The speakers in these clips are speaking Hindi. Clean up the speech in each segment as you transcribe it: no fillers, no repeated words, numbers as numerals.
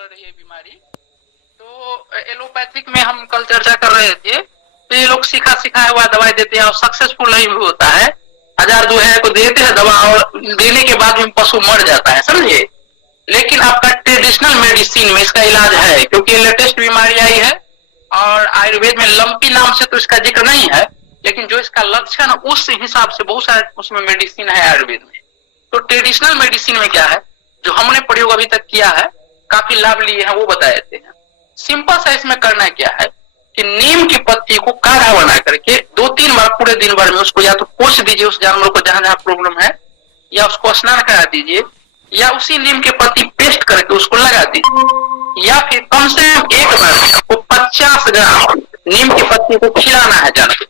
रही है बीमारी। तो एलोपैथिक में हम कल चर्चा कर रहे थे, तो ये लोग सिखा सिखाया हुआ दवाई देते हैं और सक्सेसफुल नहीं भी होता है। 1000-2000 को देते हैं दवा और देने के बाद भी पशु मर जाता है, समझे। लेकिन आपका ट्रेडिशनल मेडिसिन में इसका इलाज है, क्योंकि लेटेस्ट बीमारी आई है और आयुर्वेद में लंपी नाम से तो इसका जिक्र नहीं है, लेकिन जो इसका लक्षण उस हिसाब से बहुत सारे उसमें मेडिसिन है आयुर्वेद में। तो ट्रेडिशनल मेडिसिन में क्या है, जो हमने प्रयोग अभी तक किया है, काफी लाभ लिए हैं, वो बता देते हैं। सिंपल सा इसमें करना क्या है कि नीम की पत्ती को काढ़ा बना करके 2-3 बार पूरे दिन भर में उसको या तो पोंछ दीजिए उस जानवर को जहां जहां प्रॉब्लम है, या उसको स्नान करा दीजिए, या उसी नीम की पत्ती पेस्ट करके उसको लगा दीजिए, या फिर कम से कम एक बार में आपको 50 ग्राम नीम की पत्ती को खिलाना है जानवर।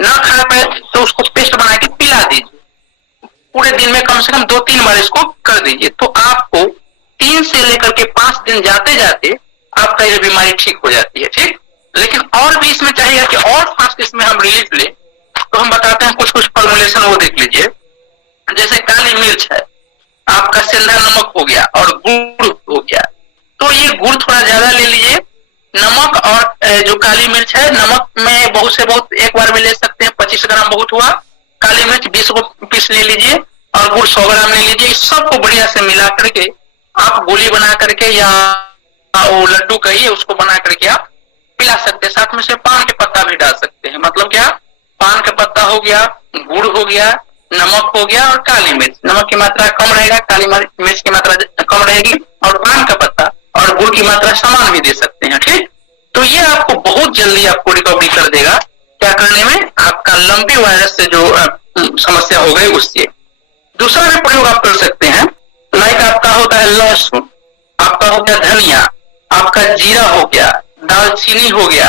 न खा पाए तो उसको पेस्ट बना के पिला दीजिए। पूरे दिन में कम से कम 2-3 बार इसको कर दीजिए, तो आपको 3 से लेकर के 5 दिन जाते जाते आपका ये बीमारी ठीक हो जाती है। ठीक, लेकिन और भी इसमें चाहिए कि और फास्ट इसमें हम रिलीफ ले, तो हम बताते हैं कुछ कुछ फॉर्मुलेशन, वो देख लीजिए। जैसे काली मिर्च है, आपका सेंधा नमक हो गया और गुड़ हो गया, तो ये गुड़ थोड़ा ज्यादा ले लीजिए। नमक और जो काली मिर्च है, नमक में बहुत से बहुत एक बार में ले सकते हैं, 25 ग्राम बहुत हुआ। काली मिर्च 20 को पीस ले लीजिए और गुड़ 100 ग्राम ले लीजिए। इस सबको बढ़िया से मिला करके आप गोली बना करके या वो लड्डू कहिए उसको बना करके आप पिला सकते हैं। साथ में से पान के पत्ता भी डाल सकते हैं। मतलब क्या, पान का पत्ता हो गया, गुड़ हो गया, नमक हो गया और काली मिर्च। नमक की मात्रा कम रहेगा, काली मिर्च की मात्रा कम रहेगी, और पान का पत्ता और गुड़ की मात्रा समान भी दे सकते हैं। ठीक, तो ये आपको बहुत जल्दी आपको रिकवरी कर देगा। क्या करने में, आपका लंपी वायरस से जो समस्या हो गई उससे। दूसरा भी प्रयोग आप कर सकते हैं, लाइक आपका होता है लहसुन, आपका हो गया धनिया, आपका जीरा हो गया, दालचीनी हो गया,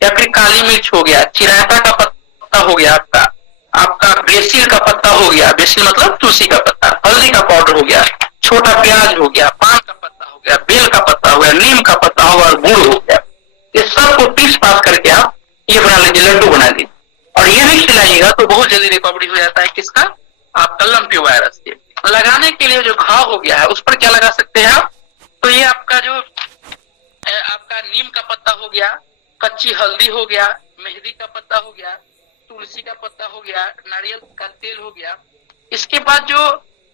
या फिर काली मिर्च हो गया, चिराता का पत्ता हो गया, आपका बेसिल का पत्ता हो गया, बेसिल मतलब तुलसी का पत्ता, हल्दी का पाउडर हो गया, छोटा प्याज हो गया, पान का पत्ता हो गया, बेल का पत्ता हो गया, नीम का पत्ता हो गया और गुड़ हो गया। ये सबको पीस पास करके आप ये बना लीजिए, लड्डू बना लीजिए, और ये भी खिलाइएगा तो बहुत जल्दी रिकवरी हो जाता है। किसका, आपका लंपी वायरस के। लगाने के लिए जो घाव हो गया है उस पर क्या लगा सकते हैं आप, तो ये आपका जो आपका नीम का पत्ता हो गया, कच्ची हल्दी हो गया, मेहंदी का पत्ता हो गया, तुलसी का पत्ता हो गया, नारियल का तेल हो गया। इसके बाद जो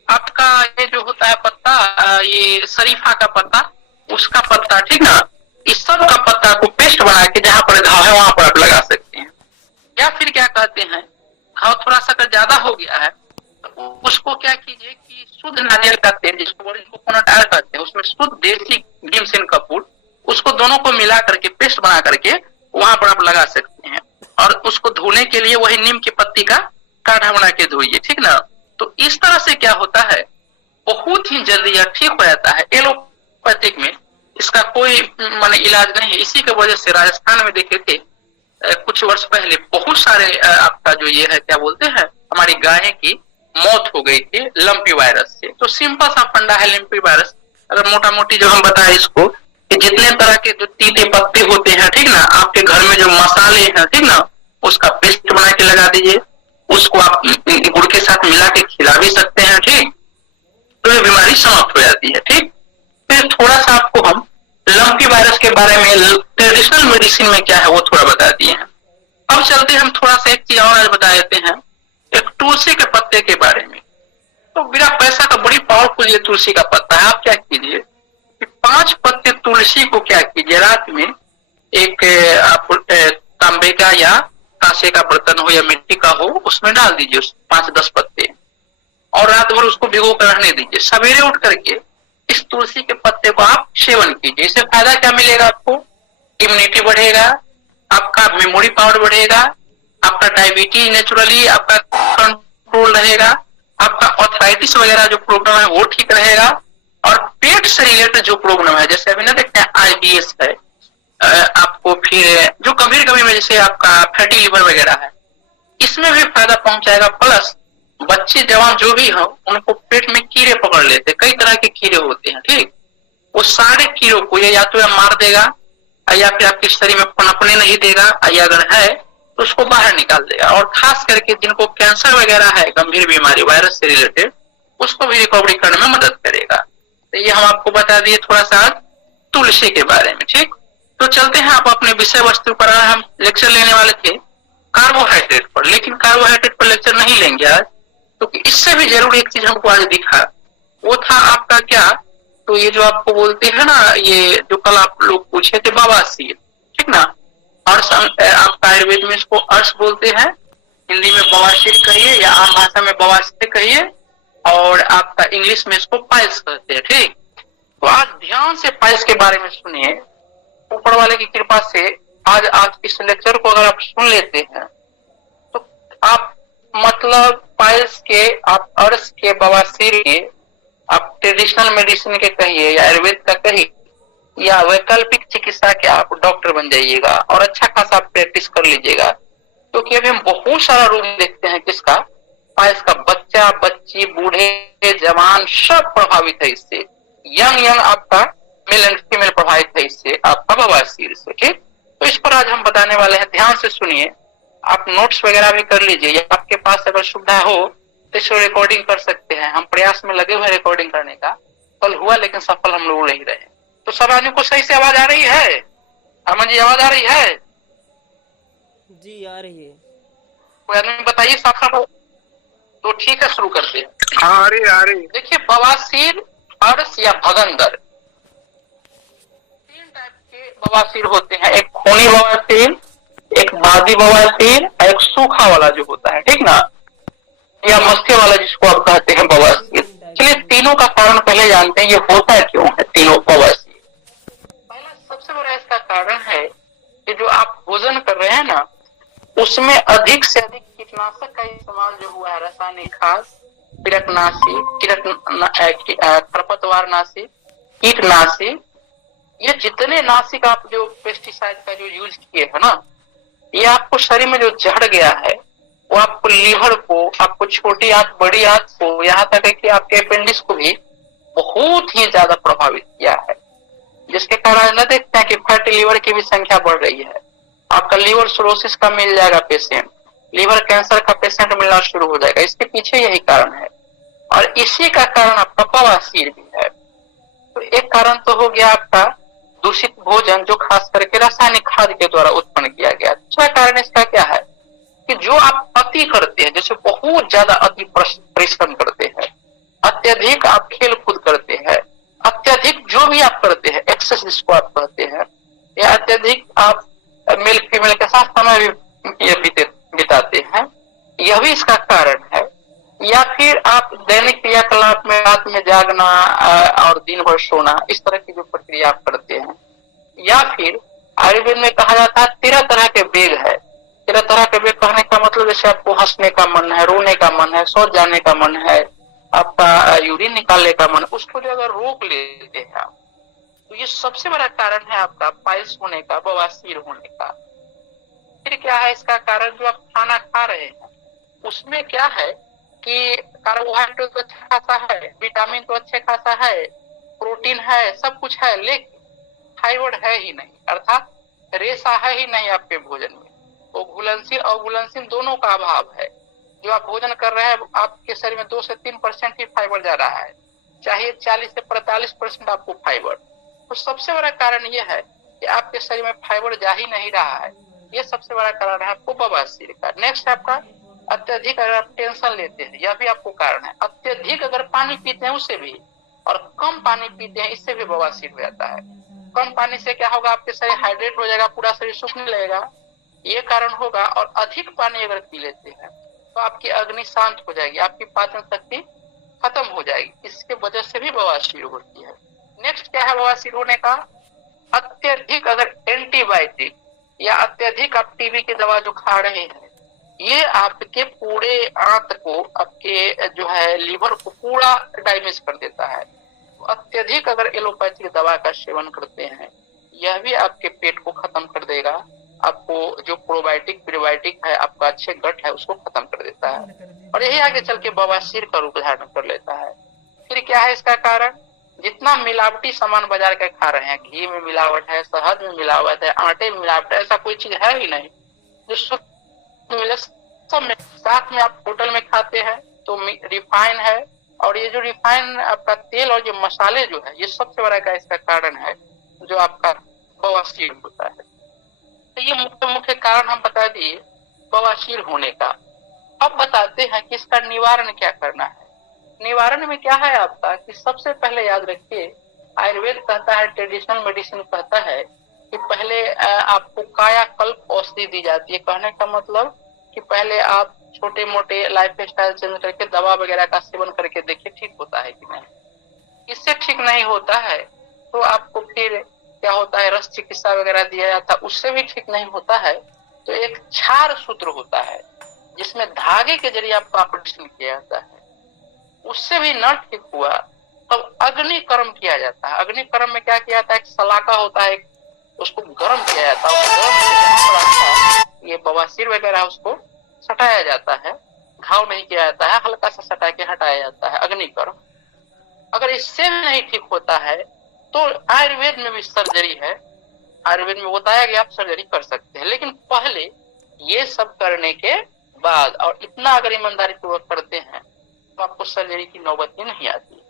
आपका ये जो होता है पत्ता, ये शरीफा का पत्ता, उसका पत्ता, ठीक ना, इस सब का पत्ता को पेस्ट बना के जहां पर घाव है वहां पर आप लगा सकते हैं। या फिर क्या कहते हैं, घाव थोड़ा सा अगर ज्यादा हो गया है तो उसको क्या कीजिए कि शुद्ध नारियल का तेल, जिसको कोकोनट ऑयल कहते हैं, उसमें शुद्ध देसी भीमसेन कपूर, उसको दोनों को मिला करके पेस्ट बना करके वहां पर आप लगा सकते हैं। और उसको धोने के लिए वही नीम की पत्ती का काढ़ा बना के धोइए, ठीक ना। तो इस तरह से क्या होता है, बहुत ही जल्दी यह ठीक हो जाता है। एलोपैथिक में इसका कोई माने इलाज नहीं है। इसी की वजह से राजस्थान में देखे थे कुछ वर्ष पहले बहुत सारे आपका जो ये है क्या बोलते हैं, हमारी गायें की मौत हो गई थी लंपी वायरस से। तो सिंपल सा फंडा है लंपी वायरस। अगर मोटा मोटी जो हम बताए इसको कि जितने तरह के जो तीते पत्ते होते हैं, ठीक ना, आपके घर में जो मसाले हैं, ठीक ना, उसका पेस्ट बना के लगा दीजिए। उसको आप गुड़ के साथ मिला के खिला भी सकते हैं। ठीक, तो ये बीमारी समाप्त हो जाती है। ठीक, फिर थोड़ा सा आपको हम लंपी वायरस के बारे में ट्रेडिशनल मेडिसिन में क्या है वो थोड़ा बता दिए हैं। अब चलते हम थोड़ा सा एक चीज और आज बता देते हैं, एक तुलसी के पत्ते के बारे में। तो बिना पैसा का बड़ी पावरफुल ये तुलसी का पत्ता है। आप क्या कीजिए कि 5 पत्ते तुलसी को क्या कीजिए, रात में एक आप तांबे का या कांसे का बर्तन हो या मिट्टी का हो, उसमें डाल दीजिए 5-10 पत्ते, और रात भर उसको भिगो कर रहने दीजिए। सवेरे उठ करके इस तुलसी के पत्ते को आप सेवन कीजिए। इससे फायदा क्या मिलेगा आपको, इम्यूनिटी बढ़ेगा, आपका मेमोरी पावर बढ़ेगा, आपका डायबिटीज नेचुरली आपका कंट्रोल रहेगा, आपका ऑर्थराइटिस वगैरह जो प्रॉब्लम है वो ठीक रहेगा, और पेट से रिलेटेड जो प्रॉब्लम है, जैसे अभी ना देखते हैं आईबीएस है, आपको फिर जो कभी कभी में जैसे आपका फैटी लिवर वगैरह है, इसमें भी फायदा पहुंचाएगा। प्लस बच्चे जवान जो भी हो उनको पेट में कीड़े पकड़ लेते, कई तरह के कीड़े होते हैं। ठीक, वो सारे कीड़ों को या तो मार देगा, या फिर आपके शरीर में पनपने नहीं देगा, या अगर है तो उसको बाहर निकाल देगा। और खास करके जिनको कैंसर वगैरह है, गंभीर बीमारी वायरस से रिलेटेड, उसको भी रिकवरी करने में मदद करेगा। तो ये हम आपको बता दिए थोड़ा सा। तुलसी के बारे में। ठीक, तो चलते हैं आप अपने विषय वस्तु पर। हम लेक्चर लेने वाले थे कार्बोहाइड्रेट पर, लेकिन कार्बोहाइड्रेट पर लेक्चर नहीं लेंगे आज, क्योंकि तो इससे भी जरूर एक चीज हमको आज दिखा, वो था आपका क्या, तो ये जो आपको बोलते हैं ना, ये जो कल आप लोग पूछे थे बवासीर, ठीक ना, अर्श, आपका आयुर्वेद में इसको अर्श बोलते हैं, हिंदी में बवासीर कहिए या आम भाषा में बवासीर कहिए, और आपका इंग्लिश में इसको पाइल्स कहते हैं। ठीक, तो आज ध्यान से पाइल्स के बारे में सुनिए, ऊपर वाले की कृपा से आज इस लेक्चर को अगर आप सुन लेते हैं तो आप मतलब पाइल्स के, आप अर्श के, बवासीर के, आप ट्रेडिशनल मेडिसिन के कहिए या आयुर्वेद का कहिए या वैकल्पिक चिकित्सा के आप डॉक्टर बन जाइएगा और अच्छा खासा प्रैक्टिस कर लीजिएगा। क्योंकि अभी हम बहुत सारा रोग देखते हैं किसका, पाइल्स का, बच्चा बच्ची बूढ़े जवान सब प्रभावित है इससे, यंग आपका मेल एंड फीमेल प्रभावित है इससे, आपका बवासीर से। ठीक, तो इस पर आज हम बताने वाले हैं, ध्यान से सुनिए, आप नोट्स वगैरह भी कर लीजिए या आपके पास अगर सुविधा हो तो इसको रिकॉर्डिंग कर सकते हैं। हम प्रयास में लगे हुए हैं रिकॉर्डिंग करने का, कल हुआ लेकिन सफल हम लोग नहीं रहे। तो सब आदमी को सही से आवाज आ रही है? अमन जी आवाज आ रही है? जी आ रही है। कोई आदमी बताइए साफ साफ। तो ठीक है, शुरू करते हैं। हाँ, आ रही। देखिए, बवासीर, अर्श या भगंदर, तीन टाइप के बवासीर होते हैं, एक खूनी बवासीर, एक बादी बवासीर, एक सूखा वाला जो होता है, ठीक ना, या मस्के वाला जिसको आप कहते हैं बवासीर। चलिए तीनों का कारण पहले जानते हैं, ये होता है क्यों है तीनों बवासीर। पहला सबसे बड़ा इसका कारण है कि जो आप भोजन कर रहे हैं ना, उसमें अधिक से अधिक कीटनाशक का इस्तेमाल जो हुआ है, रासायनिक खाद, कीटनाशी, खरपतवारनाशी, कीटनाशी, ये जितने नासिक आप जो पेस्टिसाइड का जो यूज किए है ना, ये आपको शरीर में जो चढ़ गया है वो आपको लीवर को, आपको छोटी आंत बड़ी आंत को, यहाँ तक है कि आपके अपेंडिक्स को भी बहुत ही ज्यादा प्रभावित किया है, जिसके कारण न देखते हैं कि फैटी लीवर की भी संख्या बढ़ रही है। आपका लीवर सिरोसिस का मिल जाएगा पेशेंट, लीवर कैंसर का पेशेंट मिलना शुरू हो जाएगा, इसके पीछे यही कारण है। और इसी का कारण आपका बवासीर भी है। तो एक कारण तो हो गया आपका दूषित भोजन, जो खास करके रासायनिक खाद के द्वारा उत्पन्न किया गया। दूसरा कारण इसका क्या है कि जो आप अति करते हैं, जैसे बहुत ज्यादा अति परिश्रम करते हैं, अत्यधिक आप खेल कूद करते हैं, अत्यधिक जो भी आप करते हैं, एक्सेस जिसको आप कहते हैं, या अत्यधिक आप मेल फीमेल के साथ समय भी बिताते हैं, यह भी इसका कारण है। या फिर आप दैनिक क्रियाकलाप में रात में जागना और दिन भर सोना, इस तरह की जो प्रक्रिया आप करते हैं। या फिर आयुर्वेद में कहा जाता है 13 तरह के वेग है। 13 तरह के वेग कहने का मतलब जैसे आपको हंसने का मन है, रोने का मन है, सो जाने का मन है, आपका यूरिन निकालने का मन, उसको जो अगर रोक लेते हैं आप, तो ये सबसे बड़ा कारण है आपका पाइल्स होने का, बवासीर होने का। फिर क्या है इसका कारण, जो आप खाना खा रहे हैं उसमें क्या है कि कार्बोहाइड्रेट तो अच्छा खासा है, विटामिन तो अच्छे खासा है, प्रोटीन है, सब कुछ है, लेकिन थायराइड है ही नहीं, अर्थात रेशा है ही नहीं आपके भोजन में। तो घुलनशील और घुलनशील दोनों का अभाव है। जो आप भोजन कर रहे हैं, आपके शरीर में 2 से 3% ही फाइबर जा रहा है, चाहिए 40 से 45% आपको फाइबर। तो सबसे बड़ा कारण यह है कि आपके शरीर में फाइबर जा ही नहीं रहा है, ये सबसे बड़ा कारण है आपको बवासीर का। नेक्स्ट आपका अत्यधिक अगर आप टेंशन लेते हैं, यह भी आपको कारण है। अत्यधिक अगर पानी पीते हैं उससे भी, और कम पानी पीते हैं इससे भी बवासीर हो जाता है। कम पानी से क्या होगा, आपके शरीर हाइड्रेट हो जाएगा, पूरा शरीर सूखने लगेगा, ये कारण होगा। और अधिक पानी अगर पी लेते हैं तो आपकी अग्नि शांत हो जाएगी, आपकी पाचन शक्ति खत्म हो जाएगी, इसके वजह से भी बवासीर होती है। नेक्स्ट क्या है बवासीर होने का, अत्यधिक अगर एंटीबायोटिक या अत्यधिक आप टीबी की दवा जो खा रहे हैं, ये आपके पूरे आंत को, आपके जो है लीवर को पूरा डैमेज कर देता है। तो अत्यधिक अगर एलोपैथिक दवा का सेवन करते हैं, यह भी आपके पेट को खत्म कर देगा, आपको जो प्रोबायोटिक प्रीबायोटिक है, आपका अच्छे गट है, उसको खत्म कर देता है, और यही आगे चल के बवासीर का रूप धारण कर लेता है। फिर क्या है इसका कारण, जितना मिलावटी सामान बाजार के खा रहे हैं, घी में मिलावट है, शहद में मिलावट है, आटे में मिलावट है, ऐसा कोई चीज है ही नहीं जो शुद्ध मिले। सब में साथ में आप होटल में खाते हैं तो रिफाइन है, और ये जो रिफाइन आपका तेल और जो मसाले जो है, ये सबसे बड़ा का इसका कारण है, बवासीर होने का। अब बताते हैं कि इसका निवारण क्या करना है। निवारण में क्या है आपका कि सबसे पहले याद रखिए, आयुर्वेद कहता है, ट्रेडिशनल मेडिसिन कहता है कि पहले आपको कायाकल्प औषधि दी जाती है। कहने का मतलब कि पहले आप छोटे मोटे लाइफ स्टाइल चेंज करके दवा वगैरह का सेवन करके देखिए ठीक होता है कि नहीं। इससे ठीक नहीं होता है तो आपको फिर क्या होता है, रस चिकित्सा वगैरह दिया जाता है, उससे भी ठीक नहीं होता है तो एक क्षार सूत्र होता है जिसमें धागे के जरिए आपका ऑपरेशन किया जाता है, उससे भी न ठीक हुआ तब तो अग्नि कर्म किया जाता है। अग्नि कर्म में क्या किया जाता है, एक सलाका होता है, उसको गर्म किया जाता है, गर्म से जहां पर आपका ये बवासीर वगैरह उसको सटाया जाता है, घाव नहीं किया जाता है, हल्का सा सटा के हटाया जाता है, अग्नि कर्म। अगर इससे भी नहीं ठीक होता है तो आयुर्वेद में भी सर्जरी है, आयुर्वेद में बताया गया आप सर्जरी कर सकते हैं, लेकिन पहले ये सब करने के बाद और इतना अगर ईमानदारी पूर्वक करते हैं तो आपको सर्जरी की नौबत ही नहीं आती।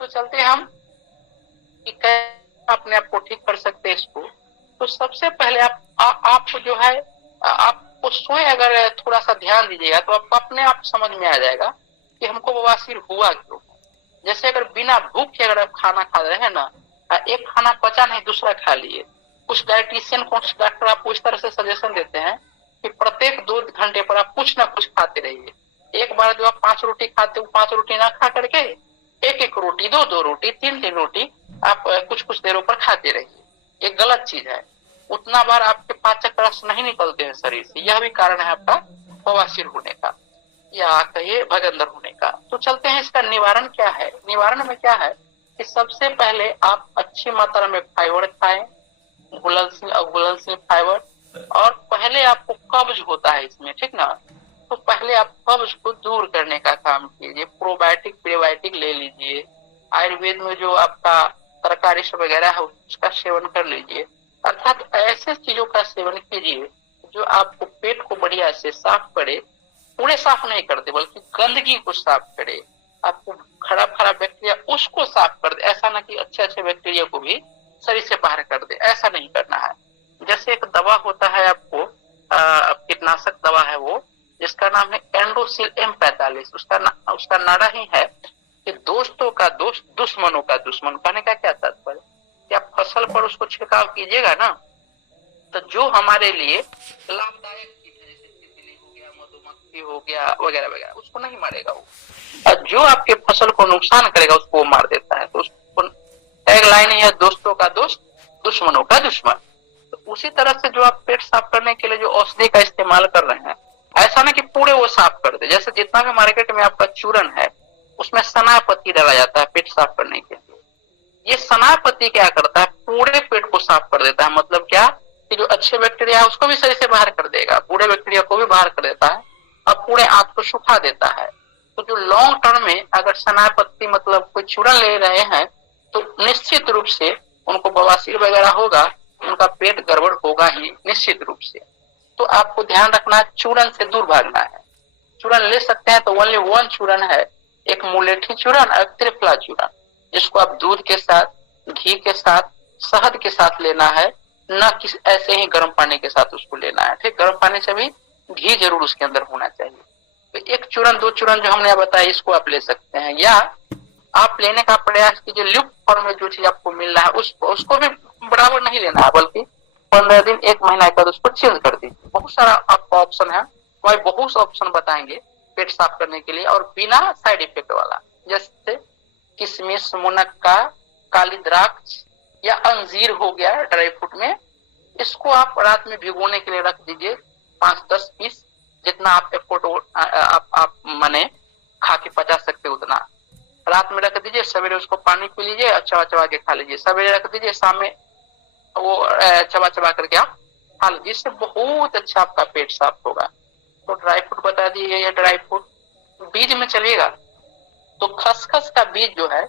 तो चलते हम कि कैसे अपने आप को ठीक कर सकते हैं इसको। तो सबसे पहले आपको जो है, आपको स्वयं अगर थोड़ा सा ध्यान दीजिएगा तो आपको अपने आप समझ में आ जाएगा कि हमको बवासीर हुआ क्यों। जैसे अगर बिना भूख के अगर आप खाना खा रहे हैं ना, एक खाना पचा नहीं दूसरा खा लिए, कुछ डाइटिशियन कुछ डॉक्टर आपको इस तरह से सजेशन देते हैं कि प्रत्येक 2 घंटे पर आप कुछ ना कुछ खाते रहिए। एक बार जो आप 5 रोटी खाते हो 5 रोटी ना खा करके एक एक रोटी, 2 रोटी, 3 रोटी आप कुछ कुछ देरों पर खाते रहिए, ये गलत चीज है। उतना बार आपके पाचक रस नहीं निकलते हैं शरीर से, यह भी कारण है आपका बवासीर होने का या कहिए भगंदर होने का। तो चलते हैं इसका निवारण क्या है। निवारण में क्या है कि सबसे पहले आप अच्छी मात्रा में फाइबर खाएं, घुलनशील फाइबर, और पहले आपको कब्ज होता है इसमें, ठीक ना, तो पहले आप कब्ज को दूर करने का काम कीजिए, प्रोबायोटिक प्रीबायोटिक ले लीजिए, आयुर्वेद में जो आपका तरकारी वगैरह है उसका सेवन कर लीजिए, अर्थात ऐसे चीजों का सेवन कीजिए जो आपको पेट को बढ़िया से साफ करे, पूरे साफ नहीं करते बल्कि गंदगी को साफ करे, आपको खराब खराब बैक्टीरिया उसको साफ कर दे, ऐसा ना कि अच्छे अच्छे बैक्टीरिया को भी शरीर से बाहर कर दे, ऐसा नहीं करना है। जैसे एक दवा होता है आपको, कीटनाशक दवा है वो, जिसका नाम है एंडोसिल M45, उसका नारा ही है कि दोस्तों का दोस्त दुश्मनों का दुश्मन। कहने का क्या तात्पर्य कि आप फसल पर उसको छिड़काव कीजिएगा ना तो जो हमारे लिए लाभदायक चीज है, जैसे तितली हो गया, मधुमक्खी हो गया वगैरह वगैरह, उसको नहीं मारेगा वो, और जो आपके फसल को नुकसान करेगा उसको वो मार देता है। तो उसको टैग लाइन है, दोस्तों का दोस्त दुश्मनों का दुश्मन। तो उसी तरह से जो आप पेट साफ करने के लिए जो औषधि का इस्तेमाल कर रहे हैं, ऐसा ना कि पूरे वो साफ कर दे। जैसे जितना भी मार्केट में आपका चूरन है उसमें सनापति डाला जाता है पेट साफ करने के लिए, ये सनापति क्या करता है, पूरे पेट को साफ कर देता है। मतलब क्या कि जो अच्छे बैक्टीरिया है उसको भी शरीर से बाहर कर देगा, बुरे बैक्टीरिया को भी बाहर कर देता है, और पूरे आंत को सुखा देता है। तो जो लॉन्ग टर्म में अगर सनापति मतलब कोई चूरन ले रहे हैं तो निश्चित रूप से उनको बवासीर वगैरह होगा, उनका पेट गड़बड़ होगा ही निश्चित रूप से। तो आपको ध्यान रखना, चूरन से दूर भागना है। चूरन ले सकते हैं तो ओनली 1 चूरन है, एक मुलेठी चूरन और त्रिफला चूरन, जिसको आप दूध के साथ, घी के साथ, शहद के साथ लेना है, न कि ऐसे ही गर्म पानी के साथ उसको लेना है। ठीक, गर्म पानी से भी घी जरूर उसके अंदर होना चाहिए। तो 1 चूरन 2 चूरन जो हमने बताया इसको आप ले सकते हैं, या आप लेने का प्रयास कीजिए ल्यूक फॉर्म में जो चीज आपको मिल रहा है उसको भी बराबर नहीं लेना है, बल्कि 15 दिन 1 महीना के बाद उसको चेंज कर दीजिए। बहुत सारा आपका ऑप्शन है, वही बहुत ऑप्शन बताएंगे पेट साफ करने के लिए और बिना साइड इफेक्ट वाला, जैसे किशमिश, मुनक्का, काली द्राक्ष या अंजीर हो गया ड्राई फ्रूट में, इसको आप रात में भिगोने के लिए रख दीजिए 5-10 पीस, जितना आप एफोर्ट आप माने खा के पचा सकते उतना रात में रख दीजिए, सवेरे उसको पानी पी लीजिए, चबा चबा के खा लीजिए, सवेरे रख दीजिए, शाम में वो चबा चबा करके आप खा लीजिए, इससे बहुत अच्छा आपका पेट साफ होगा। तो ड्राई फ्रूट बता दिए, ये ड्राई फ्रूट बीज में चलिएगा तो खसखस का बीज जो है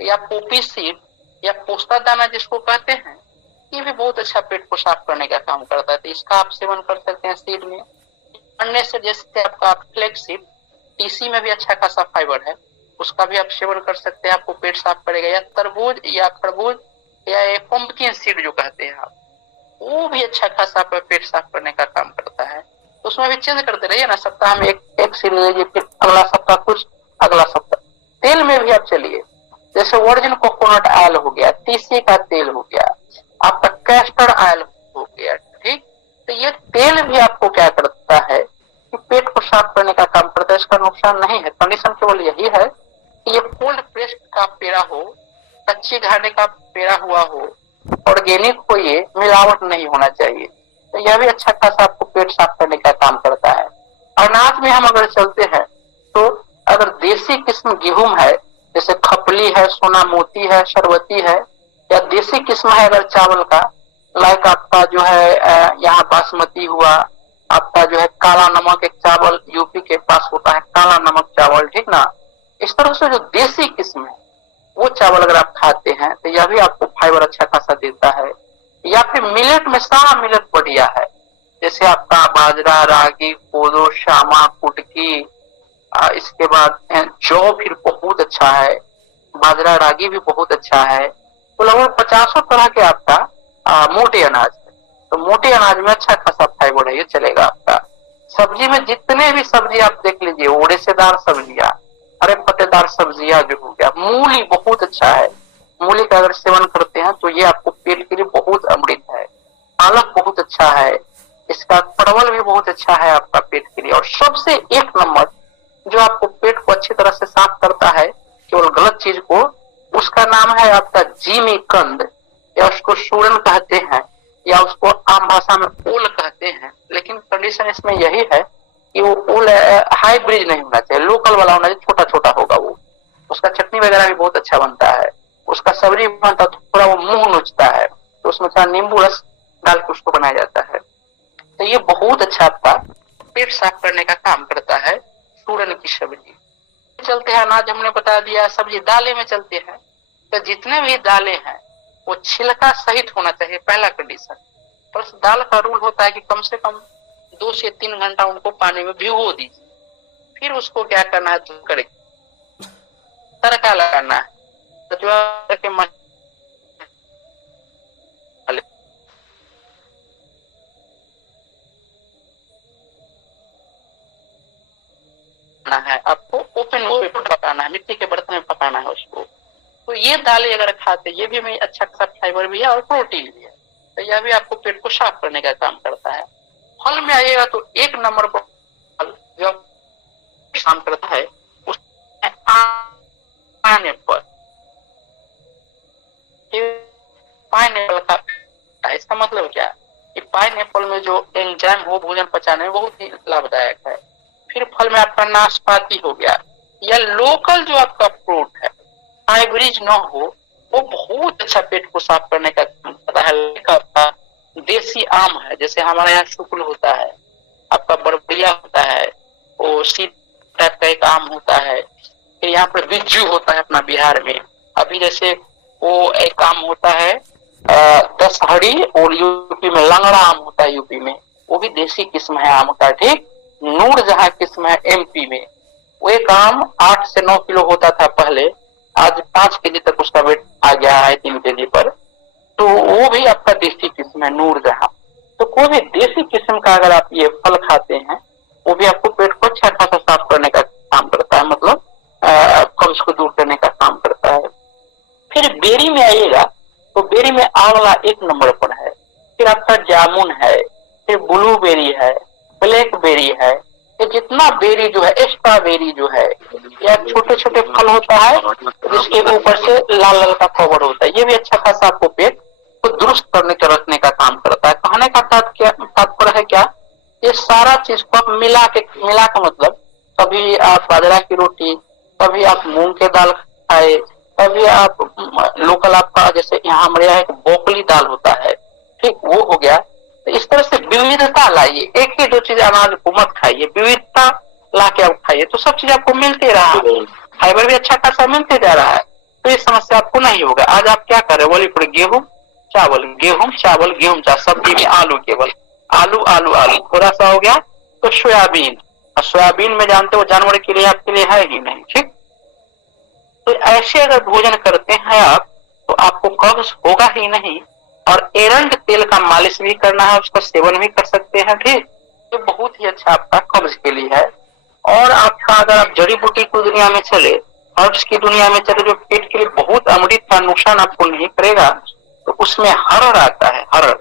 या पोपी सीड या पोस्ता दाना जिसको कहते हैं, ये भी बहुत अच्छा पेट को साफ करने का काम करता है, तो इसका आप सेवन कर सकते हैं सीड में। अन्य से जैसे आपका फ्लेक्स सीड, टीसी में भी अच्छा खासा फाइबर है, उसका भी आप सेवन कर सकते हैं, आपको पेट साफ करेगा। या तरबूज या खरबूज या पंपकिन सीड जो कहते हैं आप, वो भी अच्छा खासा पेट साफ करने का काम करता है। तो उसमें भी चेंज करते रहिए ना, सप्ताह में एक सील लीजिए, फिर अगला सप्ताह कुछ, अगला सप्ताह। तेल में भी आप चलिए, जैसे वर्जिन कोकोनट ऑयल हो गया, तीसी का तेल हो गया, आपका कैस्टर ऑयल हो गया, ठीक। तो ये तेल भी आपको क्या करता है कि पेट को साफ करने का काम करता है, इसका नुकसान नहीं है। कंडीशन केवल यही है कि ये कोल्ड प्रेस्ड का पेड़ा हो, कच्ची घाटे का पेड़ा हुआ हो, ऑर्गेनिक हो, ये मिलावट नहीं होना चाहिए। तो यह भी अच्छा खासा आपको पेट साफ करने का काम करता है। अनाज में हम अगर चलते हैं तो अगर देसी किस्म गेहूं है, जैसे खपली है, सोना मोती है, शरबती है, या देसी किस्म है अगर चावल का, लाइक आपका जो है यहाँ बासमती हुआ, आपका जो है काला नमक, एक चावल यूपी के पास होता है काला नमक चावल, ठीक ना। इस तरह से जो देसी किस्म है वो चावल अगर आप खाते हैं तो यह भी आपको फाइबर अच्छा खासा देता है। या फिर मिलेट में सारा मिलेट बढ़िया है, जैसे आपका बाजरा, रागी, कोदो, श्यामा, कुटकी, इसके बाद जौ फिर बहुत अच्छा है, बाजरा रागी भी बहुत अच्छा है। तो लगभग 50 तरह के आपका मोटे अनाज है। तो मोटे अनाज में अच्छा खासा फाइबर है, ये चलेगा आपका। सब्जी में जितने भी सब्जी आप देख लीजिए, ओड़ेसेदार सब्जियां, हरे पत्तेदार सब्जियां जो हो गया, मूली बहुत अच्छा है, मूली का अगर सेवन करते हैं तो ये आपको पेट के लिए बहुत अमृत है। पालक बहुत अच्छा है, इसका परवल भी बहुत अच्छा है आपका पेट के लिए। और सबसे एक नंबर जो आपको पेट को अच्छी तरह से साफ करता है केवल गलत चीज को, उसका नाम है आपका जीमी कंद, या उसको सूरन कहते हैं, या उसको आम भाषा में ओल कहते हैं। लेकिन कंडीशन इसमें यही है कि वो ओल हाईब्रिड नहीं होना चाहिए, लोकल वाला होना चाहिए, छोटा छोटा होगा वो। उसका चटनी वगैरह भी बहुत अच्छा बनता है, उसका सब्जी बनता है, थोड़ा वो मुंह नोचता है, तो उसमें थोड़ा नींबू रस डाल के उसको बनाया जाता है। तो ये बहुत अच्छा आपका पेट साफ करने का काम करता है सूरन की सब्जी। चलते हैं अनाज हमने बता दिया, सब्जी दालें में चलते हैं। तो जितने भी दालें हैं वो छिलका सहित होना चाहिए, पहला कंडीशन। पर दाल का रूल होता है कि कम से कम 2 से 3 घंटा उनको पानी में भिगो दीजिए, फिर उसको क्या करना है, धो कर तड़का लगाना है। तो जो है आपको ओपन पे पकाना है, मिट्टी के बर्तन में पकाना है उसको। तो ये दालें अगर खाते, ये भी हमें अच्छा खासा फाइबर भी है और प्रोटीन भी है, तो यह भी आपको पेट को साफ करने का काम करता है। फल में आइएगा तो एक नंबर पर फल जो काम करता है उसमें पाइनएप्पल। पाइनएप्पल का इसका मतलब क्या है कि पाइनएप्पल में जो एंजाइम हो भोजन पचाने में बहुत ही लाभदायक है। फिर फल में आपका नाशपाती हो गया, या लोकल जो आपका फ्रूट है, हाइब्रिड न हो, वो बहुत अच्छा पेट को साफ करने का काम करता है। आपका देसी आम है, जैसे हमारे यहाँ शुक्ल होता है, आपका बरबड़िया होता है, वो सी टाइप का एक आम होता है। फिर यहाँ पर बिज्जू होता है अपना बिहार में। अभी जैसे वो एक आम होता है दशहरी, और यूपी में लंगड़ा आम होता है, यूपी में वो भी देसी किस्म है आम का, ठीक। नूरजहां किस्म है एमपी में, वो एक आम 8 से 9 किलो होता था पहले, आज 5 केजी तक उसका वेट आ गया है 3 केजी पर। तो वो भी आपका देसी किस्म है नूरजहां। तो कोई भी देसी किस्म का अगर आप ये फल खाते हैं, वो भी आपको पेट को अच्छा खासा साफ करने का काम करता है, मतलब कब्ज को दूर करने का काम करता है। फिर बेरी में आइएगा तो बेरी में आंवला एक नंबर पर है, फिर आपका जामुन है, फिर ब्लूबेरी है, ब्लैकबेरी है। ये जितना बेरी जो है, स्ट्रॉबेरी जो है, या छोटे छोटे फल होता है जिसके ऊपर से लाल लाल का कवर होता है, ये भी अच्छा खासा आपको पेट को दुरुस्त करने के रखने का काम करता है। कहने का तात्पर्य है क्या, ये सारा चीज को आप मिला का मतलब, कभी आप बाजरा की रोटी, कभी आप मूंग के दाल खाए, कभी आप लोकल आपका जैसे यहाँ हमारे यहाँ एक बोकली दाल होता है, ठीक, वो हो गया। तो इस तरह से विविधता लाइए, एक ही 2 चीज अनाज को मत खाइए, विविधता ला के आप खाइए, तो सब चीज आपको मिलते रहा है, फाइबर भी अच्छा खासा मिलते जा रहा है, तो ये समस्या आपको नहीं होगा। आज आप क्या कर रहे हो, बोले पर गेहूं चावल, गेहूं चावल, गेहूं चावल, सब्जी में आलू, केवल आलू आलू आलू, थोड़ा सा हो गया तो सोयाबीन, और सोयाबीन में जानते हो जानवर के लिए आपके लिए है ही नहीं, ठीक। तो ऐसे अगर भोजन करते हैं आप तो आपको कब्ज होगा ही नहीं। और एरंड तेल का मालिश भी करना है, उसका सेवन भी कर सकते हैं, ठीक। ये बहुत ही अच्छा आपका कब्ज के लिए है। और आपका अगर आप जड़ी बूटी की दुनिया में चले, हर्ब्स की दुनिया में चले, जो पेट के लिए बहुत अमृत का नुकसान आपको नहीं करेगा, तो उसमें हरड़ आता है। हरड़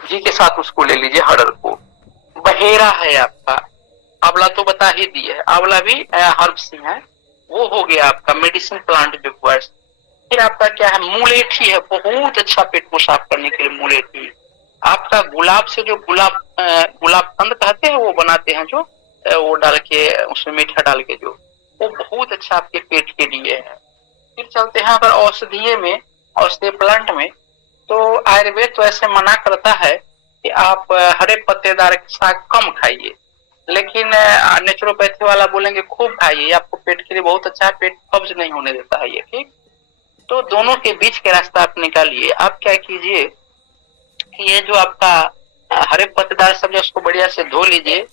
जी के साथ उसको ले लीजिए, हरड़ को। बहेरा है आपका, आंवला तो बता ही दिए, आंवला भी हर्ब्स ही है। वो हो गया आपका मेडिसिन प्लांट जो हुआ। फिर आपका क्या है, मुलेठी है, बहुत अच्छा पेट को साफ करने के लिए मुलेठी। आपका गुलाब से जो गुलाब कंद कहते हैं वो बनाते हैं, जो वो डाल के उसमें मीठा डाल के, जो वो बहुत अच्छा आपके पेट के लिए है। फिर चलते हैं अगर औषधीय में, औषधीय प्लांट में, तो आयुर्वेद तो ऐसे मना करता है कि आप हरे पत्तेदार साग कम खाइए, लेकिन नेचुरोपैथी वाला बोलेंगे खूब खाइए, आपको पेट के लिए बहुत अच्छा है, पेट कब्ज नहीं होने देता है ये। ठीक, तो दोनों के बीच के रास्ता आप निकालिए। आप क्या कीजिए कि ये जो आपका हरे पत्तेदार सब्जी, उसको बढ़िया से धो लीजिए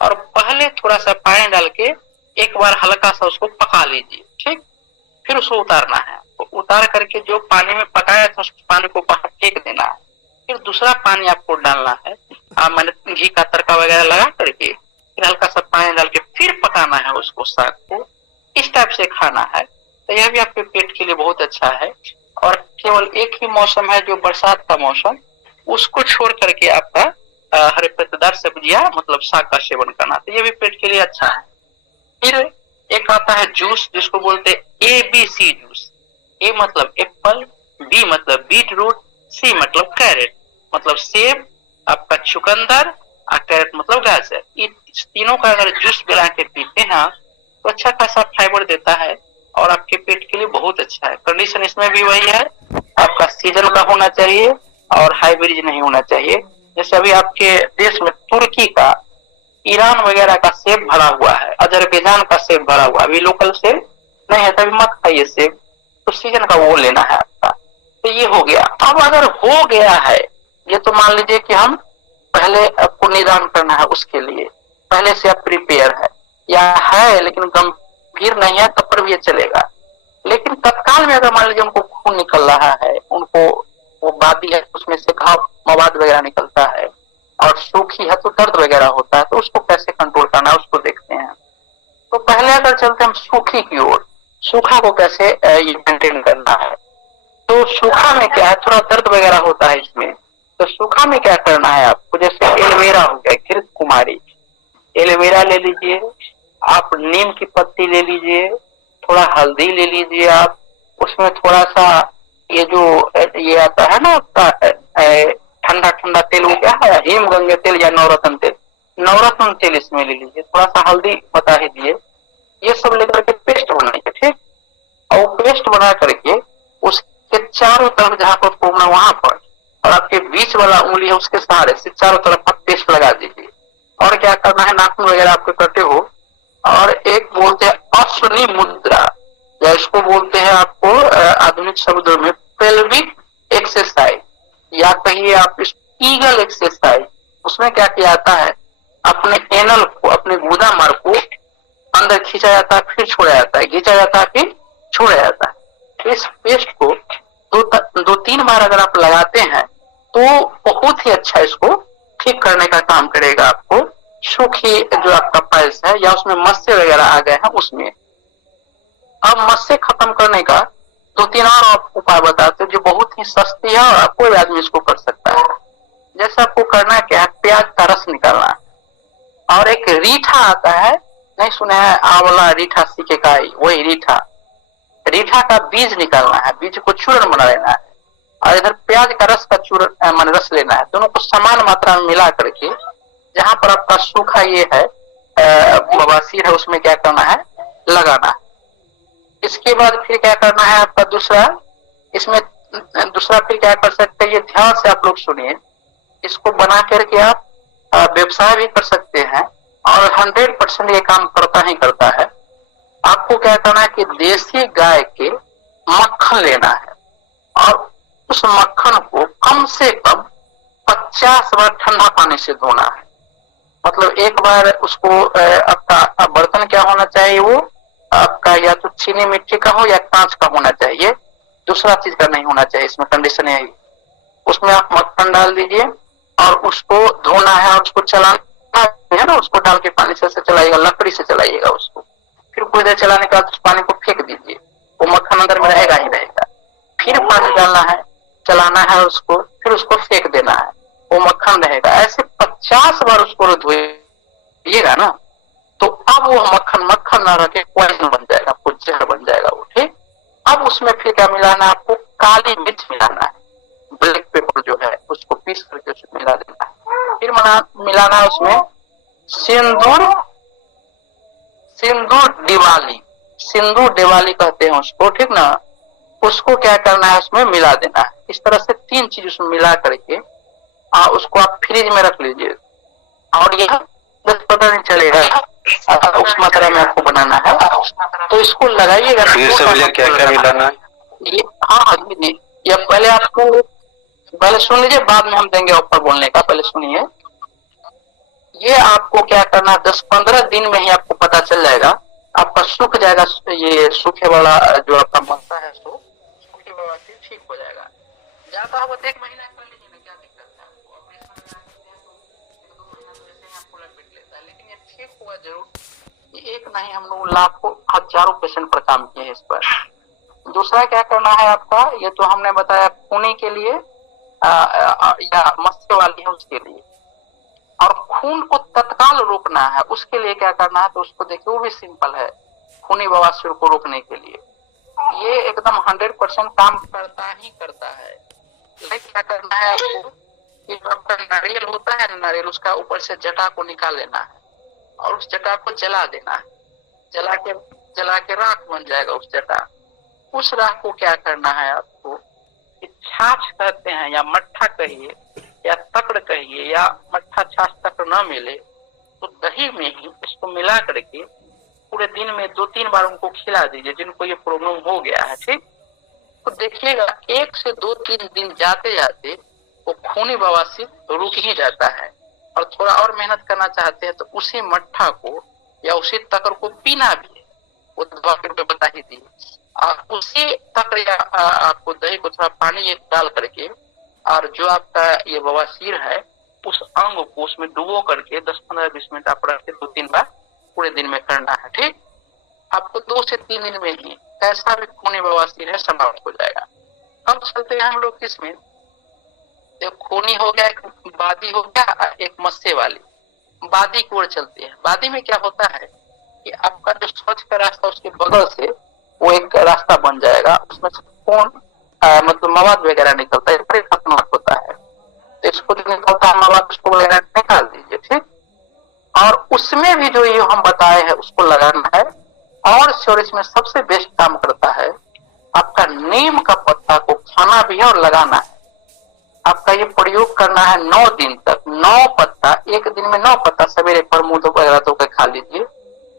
और पहले थोड़ा सा पानी डाल के एक बार हल्का सा उसको पका लीजिए। ठीक, फिर उसको उतारना है। तो उतार करके जो पानी में पकाया था उस पानी को बाहर फेंक देना है। फिर दूसरा पानी आपको डालना है, मैंने घी का तड़का वगैरह लगा करके फिर हल्का सा पानी डाल के फिर पकाना है उसको, साग को। इस टाइप से खाना है, तो यह भी आपके पेट के लिए बहुत अच्छा है। और केवल एक ही मौसम है जो बरसात का मौसम, उसको छोड़ करके आपका हरे पत्तेदार सब्जियां मतलब साग का सेवन करना, तो ये भी पेट के लिए अच्छा है। फिर एक आता है जूस, जिसको बोलते हैं ABC जूस। ए मतलब एप्पल, बी मतलब बीट रूट, सी मतलब कैरेट मतलब सेब, आपका चुकंदर, और कैरेट मतलब गाजर। इस तीनों का अगर जूस बना के पीते हैं तो अच्छा खासा फाइबर देता है और आपके पेट के लिए बहुत अच्छा है। कंडीशन इसमें भी वही है, आपका सीजन का होना चाहिए और हाइब्रिड नहीं होना चाहिए। जैसे अभी आपके देश में तुर्की का, ईरान वगैरह का सेब भरा हुआ है, अजरबैजान का सेब भरा हुआ है, अभी लोकल सेब नहीं है तभी मत खाइए सेब, तो सीजन का वो लेना है आपका। तो ये हो गया। अब अगर हो गया है ये, तो मान लीजिए कि हम पहले आपको निदान करना है, उसके लिए पहले से आप प्रिपेयर है या है लेकिन गंभीर नहीं है, तब पर भी ये चलेगा। लेकिन तत्काल में अगर मान लीजिए उनको खून निकल रहा है, उनको वो बादी है उसमें से घाव मवाद वगैरह निकलता है और सूखी है तो दर्द वगैरह होता है, तो उसको कैसे कंट्रोल करना है उसको देखते हैं। तो पहले अगर चलते हम सूखी की ओर, सूखा को कैसे ये मेंटेन करना है। तो सूखा में क्या है, थोड़ा दर्द वगैरह होता है इसमें, तो सूखा में क्या करना है आपको, जैसे एलोवेरा हो गया, घृत कुमारी, एलोवेरा ले लीजिए आप, नीम की पत्ती ले लीजिए, थोड़ा हल्दी ले लीजिए आप, उसमें थोड़ा सा ये जो ये आता है ना आपका ठंडा ठंडा तेल, वो क्या है, हिमगंगे तेल या नवरत्न तेल, नवरत्न तेल इसमें ले लीजिए, थोड़ा सा हल्दी बता ही दिए, ये सब लेकर के पेस्ट बनाइए। ठीक, और पेस्ट बना करके उसके चारों तरफ जहां पर घूमना वहां पर, और आपके बीच वाला उंगली है उसके सहारे से चारों तरफ आप पेस्ट लगा दीजिए। और क्या करना है, नाखून वगैरह आपके करते हो, और एक बोलते हैं अश्वनी मुद्रा, या इसको बोलते हैं आपको आधुनिक शब्दों में पेल्विक एक्सरसाइज, या कहिए आप इस ईगल एक्सरसाइज। उसमें क्या किया जाता है, अपने एनल को, अपने गुदा मार्ग को अंदर खींचा जाता है, फिर छोड़ा जाता है, खींचा जाता है, फिर छोड़ा जाता है। इस पेस्ट को दो तीन बार अगर आप लगाते हैं तो बहुत ही अच्छा इसको ठीक करने का काम करेगा आपको। सूखी जो आपका पाइल्स है या उसमें मस्से वगैरह आ गए हैं उसमें, अब मस्से खत्म करने का दो तीन और उपाय बताते हैं जो बहुत ही सस्ती है और कोई आदमी इसको कर सकता है। जैसे आपको करना क्या है, प्याज का रस निकालना, और एक रीठा आता है, नहीं सुना है, आंवला रीठा सीकेकाई, वही रीठा, रीठा का बीज निकालना है, बीज को चूर्ण बना लेना है, और इधर प्याज का रस का चूर्ण मान रस लेना है। दोनों को समान मात्रा में मिला करके जहां पर आपका सूखा ये है बवासीर है, उसमें क्या करना है, लगाना है। इसके बाद फिर क्या करना है आपका दूसरा, इसमें दूसरा फिर क्या कर सकते हैं, ये ध्यान से आप लोग सुनिए, इसको बना करके आप व्यवसाय भी कर सकते हैं और 100% ये काम करता ही करता है। आपको क्या करना है कि देसी गाय के मक्खन लेना है और उस मक्खन को कम से कम 50 बार ठंडा पानी से धोना है। मतलब एक बार उसको आपका बर्तन क्या होना चाहिए, वो आपका या तो चीनी मिट्टी का हो या कांच का होना चाहिए, दूसरा चीज का नहीं होना चाहिए। इसमें कंडीशन यही, उसमें आप मक्खन डाल दीजिए और उसको धोना है और उसको चलाना है ना, उसको डाल के पानी से चलाइएगा, लकड़ी से चलाइएगा उसको। फिर कुछ देर चलाने के बाद उस पानी को फेंक दीजिए, वो मक्खन अंदर में रहेगा ही रहेगा। फिर पानी डालना है, चलाना है उसको, फिर उसको फेंक देना है, वो मक्खन रहेगा। ऐसे 50 बार उसको धोइएगा ना, तो अब वो मक्खन मक्खन ना रह के पॉइजन बन जाएगा, आपको जहर बन जाएगा वो। ठीक, अब उसमें फिर क्या मिलाना है आपको? काली मिर्च मिलाना है, ब्लैक पेपर जो है उसको पीस करके उसमें मिला देना है। फिर मिलाना है उसमें सिंदूर, सिंदूर दिवाली, सिंदूर दिवाली कहते हैं उसको, ठीक ना। उसको क्या करना है, उसमें मिला देना है। इस तरह से 3 चीज उसमें मिला करके उसको आप फ्रिज में रख लीजिए, और यह 10-15 दिन चलेगा। उस मात्रा में आपको बनाना है, तो इसको लगाइएगा। फिर से भैया क्या क्या मिलाना है? ये हाँ, ये पहले आपको पहले सुन लीजिए, बाद में हम देंगे ऑफर बोलने का, पहले सुनिए। ये आपको क्या करना, 10-15 दिन में ही आपको पता चल जाएगा, आपका सूख जाएगा। ये सूखे वाला जो आपका मस्सा है सो सूखे वाला ठीक हो जाएगा। ज्यादा हो तो 1 महीना कर लीजिए ना, क्या दिक्कत है आपको? ऑपरेशन में 1-2 महीना तो ऐसे ही आपको लपेट लेता है, लेकिन ये ठीक हुआ जरूर। ये एक नहीं, हम लोग लाखों हजारों पेशेंट पर काम किए हैं इस पर। दूसरा क्या करना है आपका, ये तो हमने बताया खूनी के लिए या मस्से वाली है उसके लिए। और खून को तत्काल रोकना है, उसके लिए क्या करना है, तो उसको देखिए वो भी सिंपल है, खूनी बवासीर को रोकने के लिए ये एकदम 100% काम करता ही करता है। लेकिन क्या करना है आपको कि जो आपका नारियल होता है ना, नारियल, उसका ऊपर से जटा को निकाल लेना है और उस जटा को जला देना है। जला के राख बन जाएगा उस जटा। उस राख को क्या करना है आपको, छाछ कहते हैं या मट्ठा कहिए या तकड़ कहिए, या मट्ठा छाछ तकड़ न मिले तो दही में ही इसको मिला करके पूरे दिन में 2-3 बार उनको खिला दीजिए, जिनको ये प्रॉब्लम हो गया है। ठीक, तो देखिएगा 1 से 2-3 दिन जाते जाते वो खूनी बवासीर रुक ही जाता है। और थोड़ा और मेहनत करना चाहते हैं तो उसी मट्ठा को या उसी तकड़ को पीना भी है, वो डॉक्टर पे बता ही दी। उसी तकड़ या आपको दही को थोड़ा पानी एक डाल करके, और जो आपका ये बवासीर है उस अंग को उसमें डुबो करके 10-15-20 मिनट आप रख के 2-3 बार पूरे दिन में करना है। ठीक, आपको 2 से 3 दिन में ही कैसा भी खूनी बवासीर है समाप्त हो जाएगा। अब चलते हैं हम लोग किसमें, एक खूनी हो गया, एक बादी हो गया, एक मस्से वाली। बादी की ओर चलते हैं। बादी में क्या होता है कि आपका जो शौच का रास्ता उसके बगल से वो एक रास्ता बन जाएगा, उसमें से खून मतलब मवाद वगैरह निकलता है, बड़े खतरनाक होता है। तो इसको जो निकलता है मवाद, उसको वगैरह निकाल दीजिए। ठीक, और उसमें भी जो ये हम बताए हैं उसको लगाना है। और इसमें सबसे बेस्ट काम करता है, आपका नीम का पत्ता को खाना भी है और लगाना है। आपका ये प्रयोग करना है 9 दिन तक। 9 पत्ता, एक दिन में 9 पत्ता सवेरे पर मुंह वगैरह धो के खा लीजिए।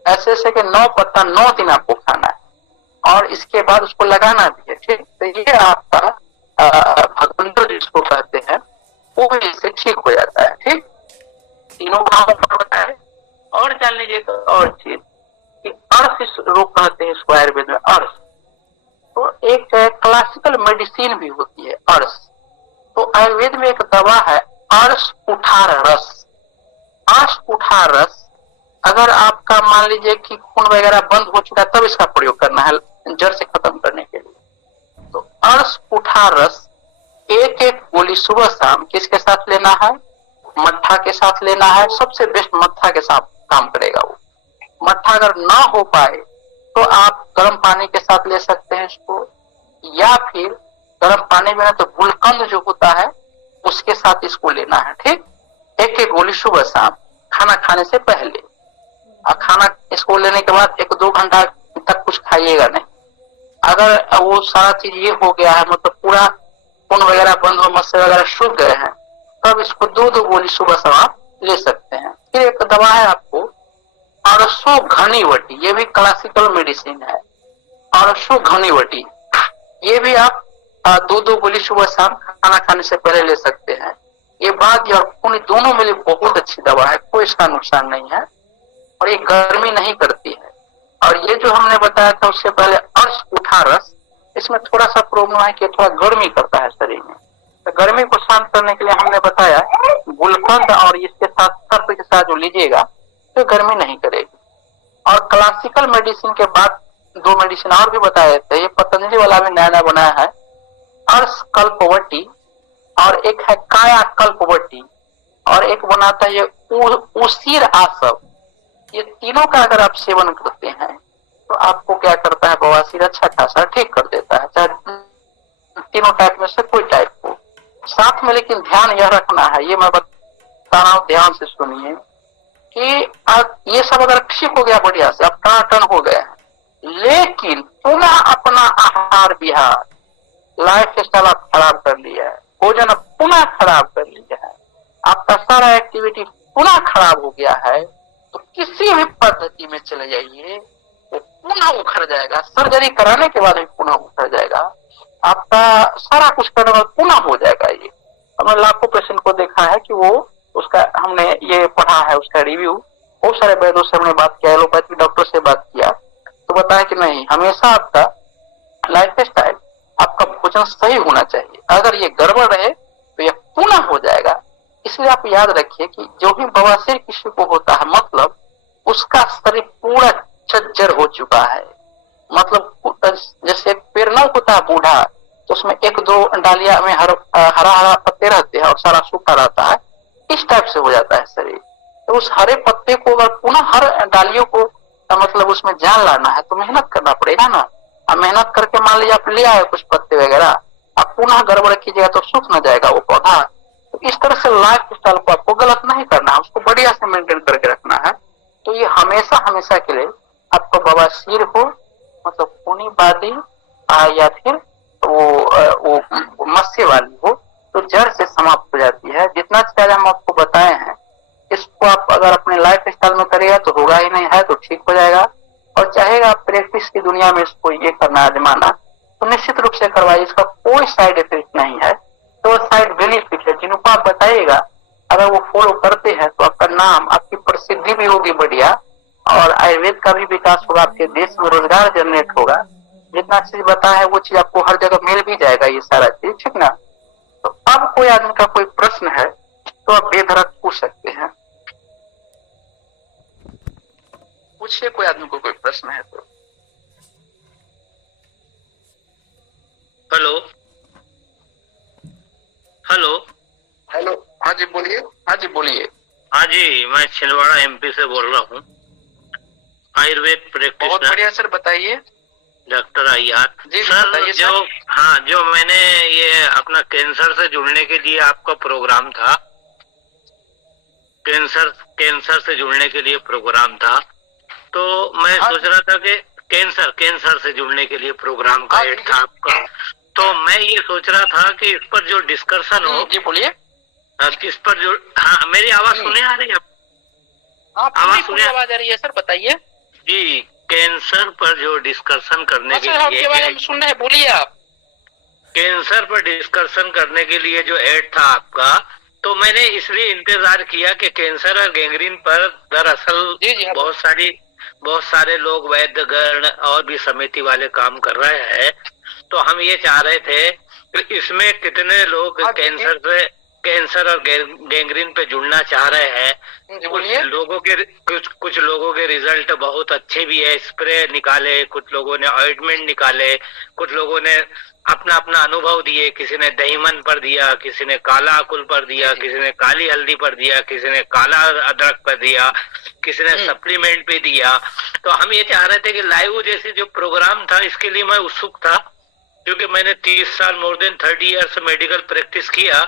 ऐसे ऐसे के 9 पत्ता 9 दिन आपको खाना है और इसके बाद उसको लगाना भी है। ठीक, तो ये आपका भगवंतर जिसको कहते हैं वो भी इससे ठीक हो जाता है। ठीक, तीनों काम बताए। और जान लीजिए तो और चीज कि अर्श इस रोग कहते हैं इसको आयुर्वेद में, अर्श। तो एक क्लासिकल मेडिसिन भी होती है अर्श। तो आयुर्वेद में एक दवा है अर्श कुठार रस। अर्श कुठार रस, अगर आपका मान लीजिए कि खून वगैरह बंद हो चुका है तब इसका प्रयोग करना है जड़ से खत्म करने के लिए। तो अर्श कुठार रस 1-1 गोली सुबह शाम किसके साथ लेना है, मट्ठा के साथ लेना है। सबसे बेस्ट मट्ठा के साथ काम करेगा वो। मट्ठा अगर ना हो पाए तो आप गर्म पानी के साथ ले सकते हैं इसको, या फिर गर्म पानी में ना तो गुलकंद जो होता है उसके साथ इसको लेना है। ठीक, 1-1 गोली सुबह शाम खाना खाने से पहले। और खाना इसको लेने के बाद 1-2 घंटा तक कुछ खाइएगा नहीं। अगर वो सारा चीज ये हो गया है, मतलब पूरा खून वगैरह बंद हो, मस्से वगैरह सूख गए हैं, तब इसको 2-2 गोली सुबह शाम आप ले सकते हैं। फिर एक दवा है आपको अरसो घनीवटी, ये भी क्लासिकल मेडिसिन है। अरसो घनीवटी ये भी आप 2-2 गोली सुबह शाम खाना खाने से पहले ले सकते हैं। ये बात और खून दोनों में बहुत अच्छी दवा है, कोई इसका नुकसान नहीं है और ये गर्मी नहीं करती है। और ये जो हमने बताया था उससे पहले अर्श कुठार रस, इसमें थोड़ा सा प्रॉब्लम है कि थोड़ा गर्मी करता है शरीर में। तो गर्मी को शांत करने के लिए हमने बताया गुलकंद और इसके साथ सर्प के साथ जो लीजिएगा तो गर्मी नहीं करेगी। और क्लासिकल मेडिसिन के बाद दो मेडिसिन और भी बताए थे, ये पतंजलि वाला भी नया नया बनाया है, अर्श कल्पवटी और एक है काया कल्पवटी और एक बनाता है ये उसीर आसव। ये तीनों का अगर आप सेवन करते हैं तो आपको क्या करता है, बवासीर अच्छा खासा ठीक कर देता है, चाहे तीनों टाइप में से कोई टाइप हो। साथ में लेकिन ध्यान यह रखना है, ये मैं बता रहा हूं, ध्यान से सुनिए कि आप ये सब अगर ठीक हो गया बढ़िया से, आप टन हो गए हैं, लेकिन पुनः अपना आहार विहार लाइफ स्टाइल आप खराब कर लिया है, भोजन अब पुनः खराब कर लिया है, आपका सारा एक्टिविटी पुनः खराब हो गया है, तो किसी भी पद्धति में चले जाइए वो पुनः उखड़ जाएगा। सर्जरी कराने के बाद भी पुनः उखड़ जाएगा, आपका सारा कुछ करने बाद पुनः हो जाएगा। ये हमने लाखों पेशेंट को देखा है कि वो उसका हमने ये पढ़ा है, उसका रिव्यू बहुत सारे वैद्यों से हमने बात किया, एलोपैथी डॉक्टर से बात किया तो बताया कि नहीं, हमेशा आपका लाइफ स्टाइल, आपका भोजन सही होना चाहिए। अगर ये गड़बड़ रहे तो ये पुनः हो जाएगा। इसलिए आप याद रखिए कि जो भी बवासीर किसी को होता है, मतलब उसका शरीर पूरा जर्जर हो चुका है, मतलब जैसे एक पेड़ न होता है बूढ़ा, तो उसमें एक दो डालियां में हरा हरा पत्ते रहते हैं और सारा सूखा रहता है, इस टाइप से हो जाता है शरीर। तो उस हरे पत्ते को अगर पुनः हर डालियों को मतलब उसमें जान लाना है तो मेहनत करना पड़ेगा ना। अब मेहनत करके मान लीजिए आप ले आए कुछ पत्ते वगैरह, आप पुनः गड़बड़ कीजिएगा तो सूख न जाएगा वो पौधा। तो इस तरह से लाइफ स्टाइल को आपको गलत नहीं करना है, उसको बढ़िया से मेंटेन करके रखना है। तो ये हमेशा हमेशा के लिए आपको बवासीर हो, मतलब खूनी बादी या फिर वो मस्से वाली हो, तो जड़ से समाप्त हो जाती है। जितना ज्यादा हम आपको बताए हैं, इसको आप अगर अपने लाइफ स्टाइल में करेगा तो होगा ही नहीं, है तो ठीक हो जाएगा। और चाहेगा आप प्रैक्टिस की दुनिया में इसको ये करना आजमाना तो निश्चित रूप से करवाइए, इसका कोई साइड इफेक्ट नहीं है, तो साइड बेनिफिट है जिनको आप बताइएगा। अगर वो फॉलो करते हैं तो आपका नाम, आपकी प्रसिद्धि भी होगी बढ़िया, और आयुर्वेद का भी विकास होगा, आपके देश में रोजगार जनरेट होगा। जितना चीज बताया है वो चीज आपको हर जगह मिल भी जाएगा, ये सारा चीज, ठीक ना। तो अब कोई आदमी का कोई प्रश्न है तो आप बेधड़क पूछ सकते हैं, पूछिए कोई आदमी को कोई प्रश्न है तो। हेलो हेलो हेलो, हाँ जी बोलिए, हाँ जी बोलिए। हाँ जी, मैं छिंदवाड़ा एमपी से बोल रहा हूँ, आयुर्वेद बहुत प्रैक्टिशनर बढ़िया सर, बताइए। डॉक्टर अय्यार जी सर। बताइए जो सर। हाँ, जो मैंने ये अपना कैंसर से जुड़ने के लिए आपका प्रोग्राम था, कैंसर से जुड़ने के लिए प्रोग्राम था, तो मैं सोच रहा था कि कैंसर से जुड़ने के लिए प्रोग्राम का एड था आपका, तो मैं ये सोच रहा था कि इस पर जो डिस्कशन हो। जी बोलिए। किस पर जो, हाँ मेरी आवाज सुने आ रही है? आवाज सुने, आवाज आ रही है सर, बताइए जी। कैंसर पर जो डिस्कशन करने के लिए बारे में सुन रहे हैं, बोलिए आप। कैंसर पर डिस्कशन करने के लिए जो एड था आपका, तो मैंने इसलिए इंतजार किया कि कैंसर और गैंग्रीन पर दरअसल बहुत सारे लोग, वैद्यगण और भी समिति वाले काम कर रहे हैं। तो हम ये चाह रहे थे कि इसमें कितने लोग कैंसर और गैंग्रीन पे जुड़ना चाह रहे हैं। कुछ लोगों के रिजल्ट बहुत अच्छे भी है, स्प्रे निकाले, कुछ लोगों ने ऑइंटमेंट निकाले, कुछ लोगों ने अपना अपना अनुभव दिए, किसी ने दहीमन पर दिया, किसी ने काला अकुल पर दिया, किसी ने काली हल्दी पर दिया, किसी ने काला अदरक पर दिया, किसी ने सप्लीमेंट पे दिया। तो हम ये चाह रहे थे कि लाइव जैसे जो प्रोग्राम था, इसके लिए मैं उत्सुक था, क्योंकि मैंने 30 साल, more than 30 years medical practice किया।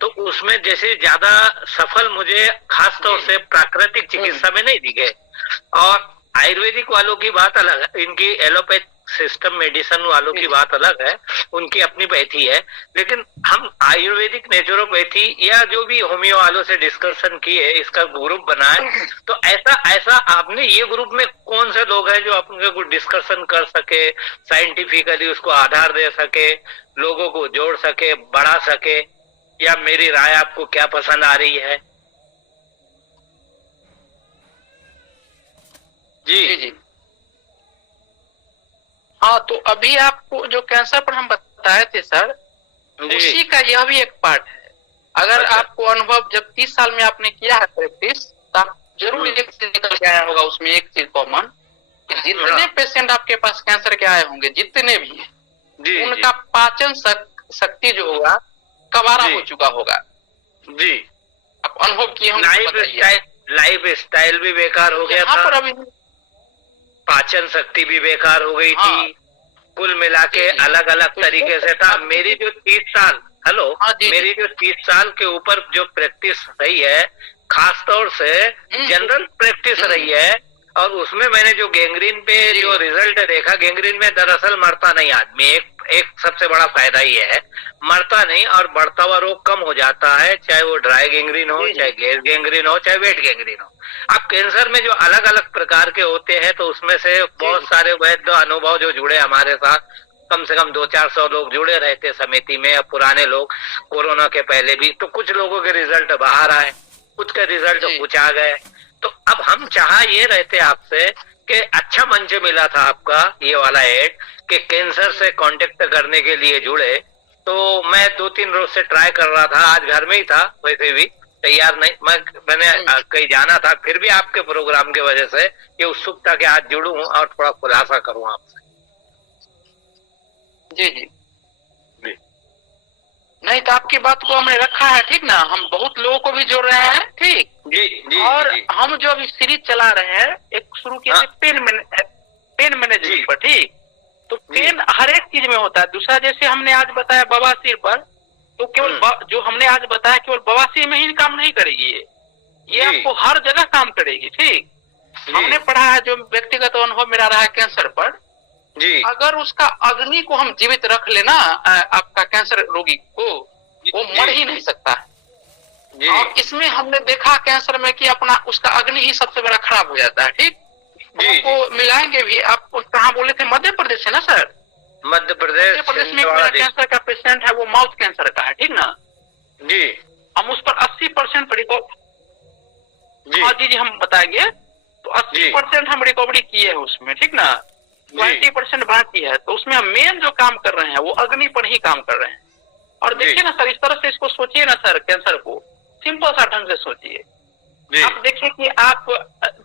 तो उसमें जैसे ज्यादा सफल मुझे खास तौर से प्राकृतिक चिकित्सा में नहीं दिखे। और आयुर्वेदिक वालों की बात अलग है, इनकी एलोपैथ सिस्टम मेडिसिन वालों की बात अलग है, उनकी अपनी पैथी है। लेकिन हम आयुर्वेदिक नेचुरोपैथी या जो भी होम्यो वालों से डिस्कशन किए, इसका ग्रुप बनाए। तो ऐसा आपने ये ग्रुप में कौन से लोग हैं जो अपने को डिस्कशन कर सके, साइंटिफिकली उसको आधार दे सके, लोगों को जोड़ सके, बढ़ा सके, या मेरी राय आपको क्या पसंद आ रही है? जी। हाँ, तो अभी आपको जो कैंसर पर हम बताए थे सर, उसी का यह भी एक पार्ट है। अगर अच्छा। आपको अनुभव जब 30 साल में आपने किया है प्रैक्टिस, तो आप जरूर एक चीज निकल के आया होगा उसमें, एक चीज कॉमन, कि जितने पेशेंट आपके पास कैंसर के आए होंगे, जितने भी हैं, जी उनका पाचन शक्ति जो होगा कबारा जी। हो चुका होगा। जी। आप अनुभव किए होंगे तो बताइए। लाइफ स्टाइल भी बेकार हो गया यहाँ था, पर अभी पाचन शक्ति भी बेकार हो गई हाँ। थी, कुल मिला के जी। अलग अलग तो तरीके से था। मेरी जो 30 साल हेलो हाँ, जी, मेरी जो 30 साल के ऊपर जो प्रैक्टिस रही है, खास तौर से जनरल प्रैक्टिस रही है, और उसमें मैंने जो गैंग्रीन पे जो रिजल्ट देखा, गैंग्रीन में दरअसल मरता नहीं आदमी, एक सबसे बड़ा फायदा ये है, मरता नहीं और बढ़ता हुआ रोग कम हो जाता है, चाहे वो ड्राई गैंग्रीन हो, चाहे गैस गैंग्रीन हो, चाहे वेट गैंग्रीन हो। अब कैंसर में जो अलग अलग प्रकार के होते हैं, तो उसमें से बहुत सारे वैद्य अनुभव जो जुड़े हमारे साथ, कम से कम 200-400 लोग जुड़े रहते समिति में, अब पुराने लोग कोरोना के पहले भी, तो कुछ लोगों के रिजल्ट बाहर आए, कुछ के रिजल्ट कुछ आ गए। तो अब हम चाह ये रहते आपसे कि अच्छा मंच मिला था आपका ये वाला एड, कि कैंसर से कांटेक्ट करने के लिए जुड़े, तो मैं 2-3 रोज से ट्राई कर रहा था, आज घर में ही था, वैसे भी तैयार नहीं, मैंने कहीं जाना था, फिर भी आपके प्रोग्राम की वजह से ये उत्सुकता कि आज जुड़ूं और थोड़ा खुलासा करूं आपसे। जी जी नहीं, तो आपकी बात को हमने रखा है, ठीक ना, हम बहुत लोगों को भी जोड़ रहे हैं, ठीक जी जी। और जी, हम जो अभी सीरीज चला रहे हैं, एक शुरू किए थे पेन मैनेजमेंट पर, ठीक, तो पेन हर एक चीज में होता है। दूसरा, जैसे हमने आज बताया बवासीर पर, तो केवल जो हमने आज बताया केवल बवासीर में ही काम नहीं करेगी ये आपको हर जगह काम करेगी, ठीक। हमने पढ़ा है, जो व्यक्तिगत अनुभव मेरा रहा है कैंसर पर, जी, अगर उसका अग्नि को हम जीवित रख लेना, आपका कैंसर रोगी को, वो मर ही नहीं सकता है। और इसमें हमने देखा कैंसर में कि अपना उसका अग्नि ही सबसे बड़ा खराब हो जाता है, ठीक। आपको मिलाएंगे भी, आप कहाँ बोले थे, मध्य प्रदेश है ना सर? मध्य प्रदेश में मेरा कैंसर का पेशेंट है, वो माउथ कैंसर का है, ठीक ना जी। हम उस पर 80% जी हम बताएंगे, तो 80% हम रिकवरी किए हैं उसमें, ठीक ना, 20% बाकी है। तो उसमें हम मेन जो काम कर रहे हैं वो अग्नि पर ही काम कर रहे हैं। और देखिए ना सर, इस तरह से इसको सोचिए ना सर, कैंसर को सिंपल सा ढंग से सोचिए। आप देखिए कि आप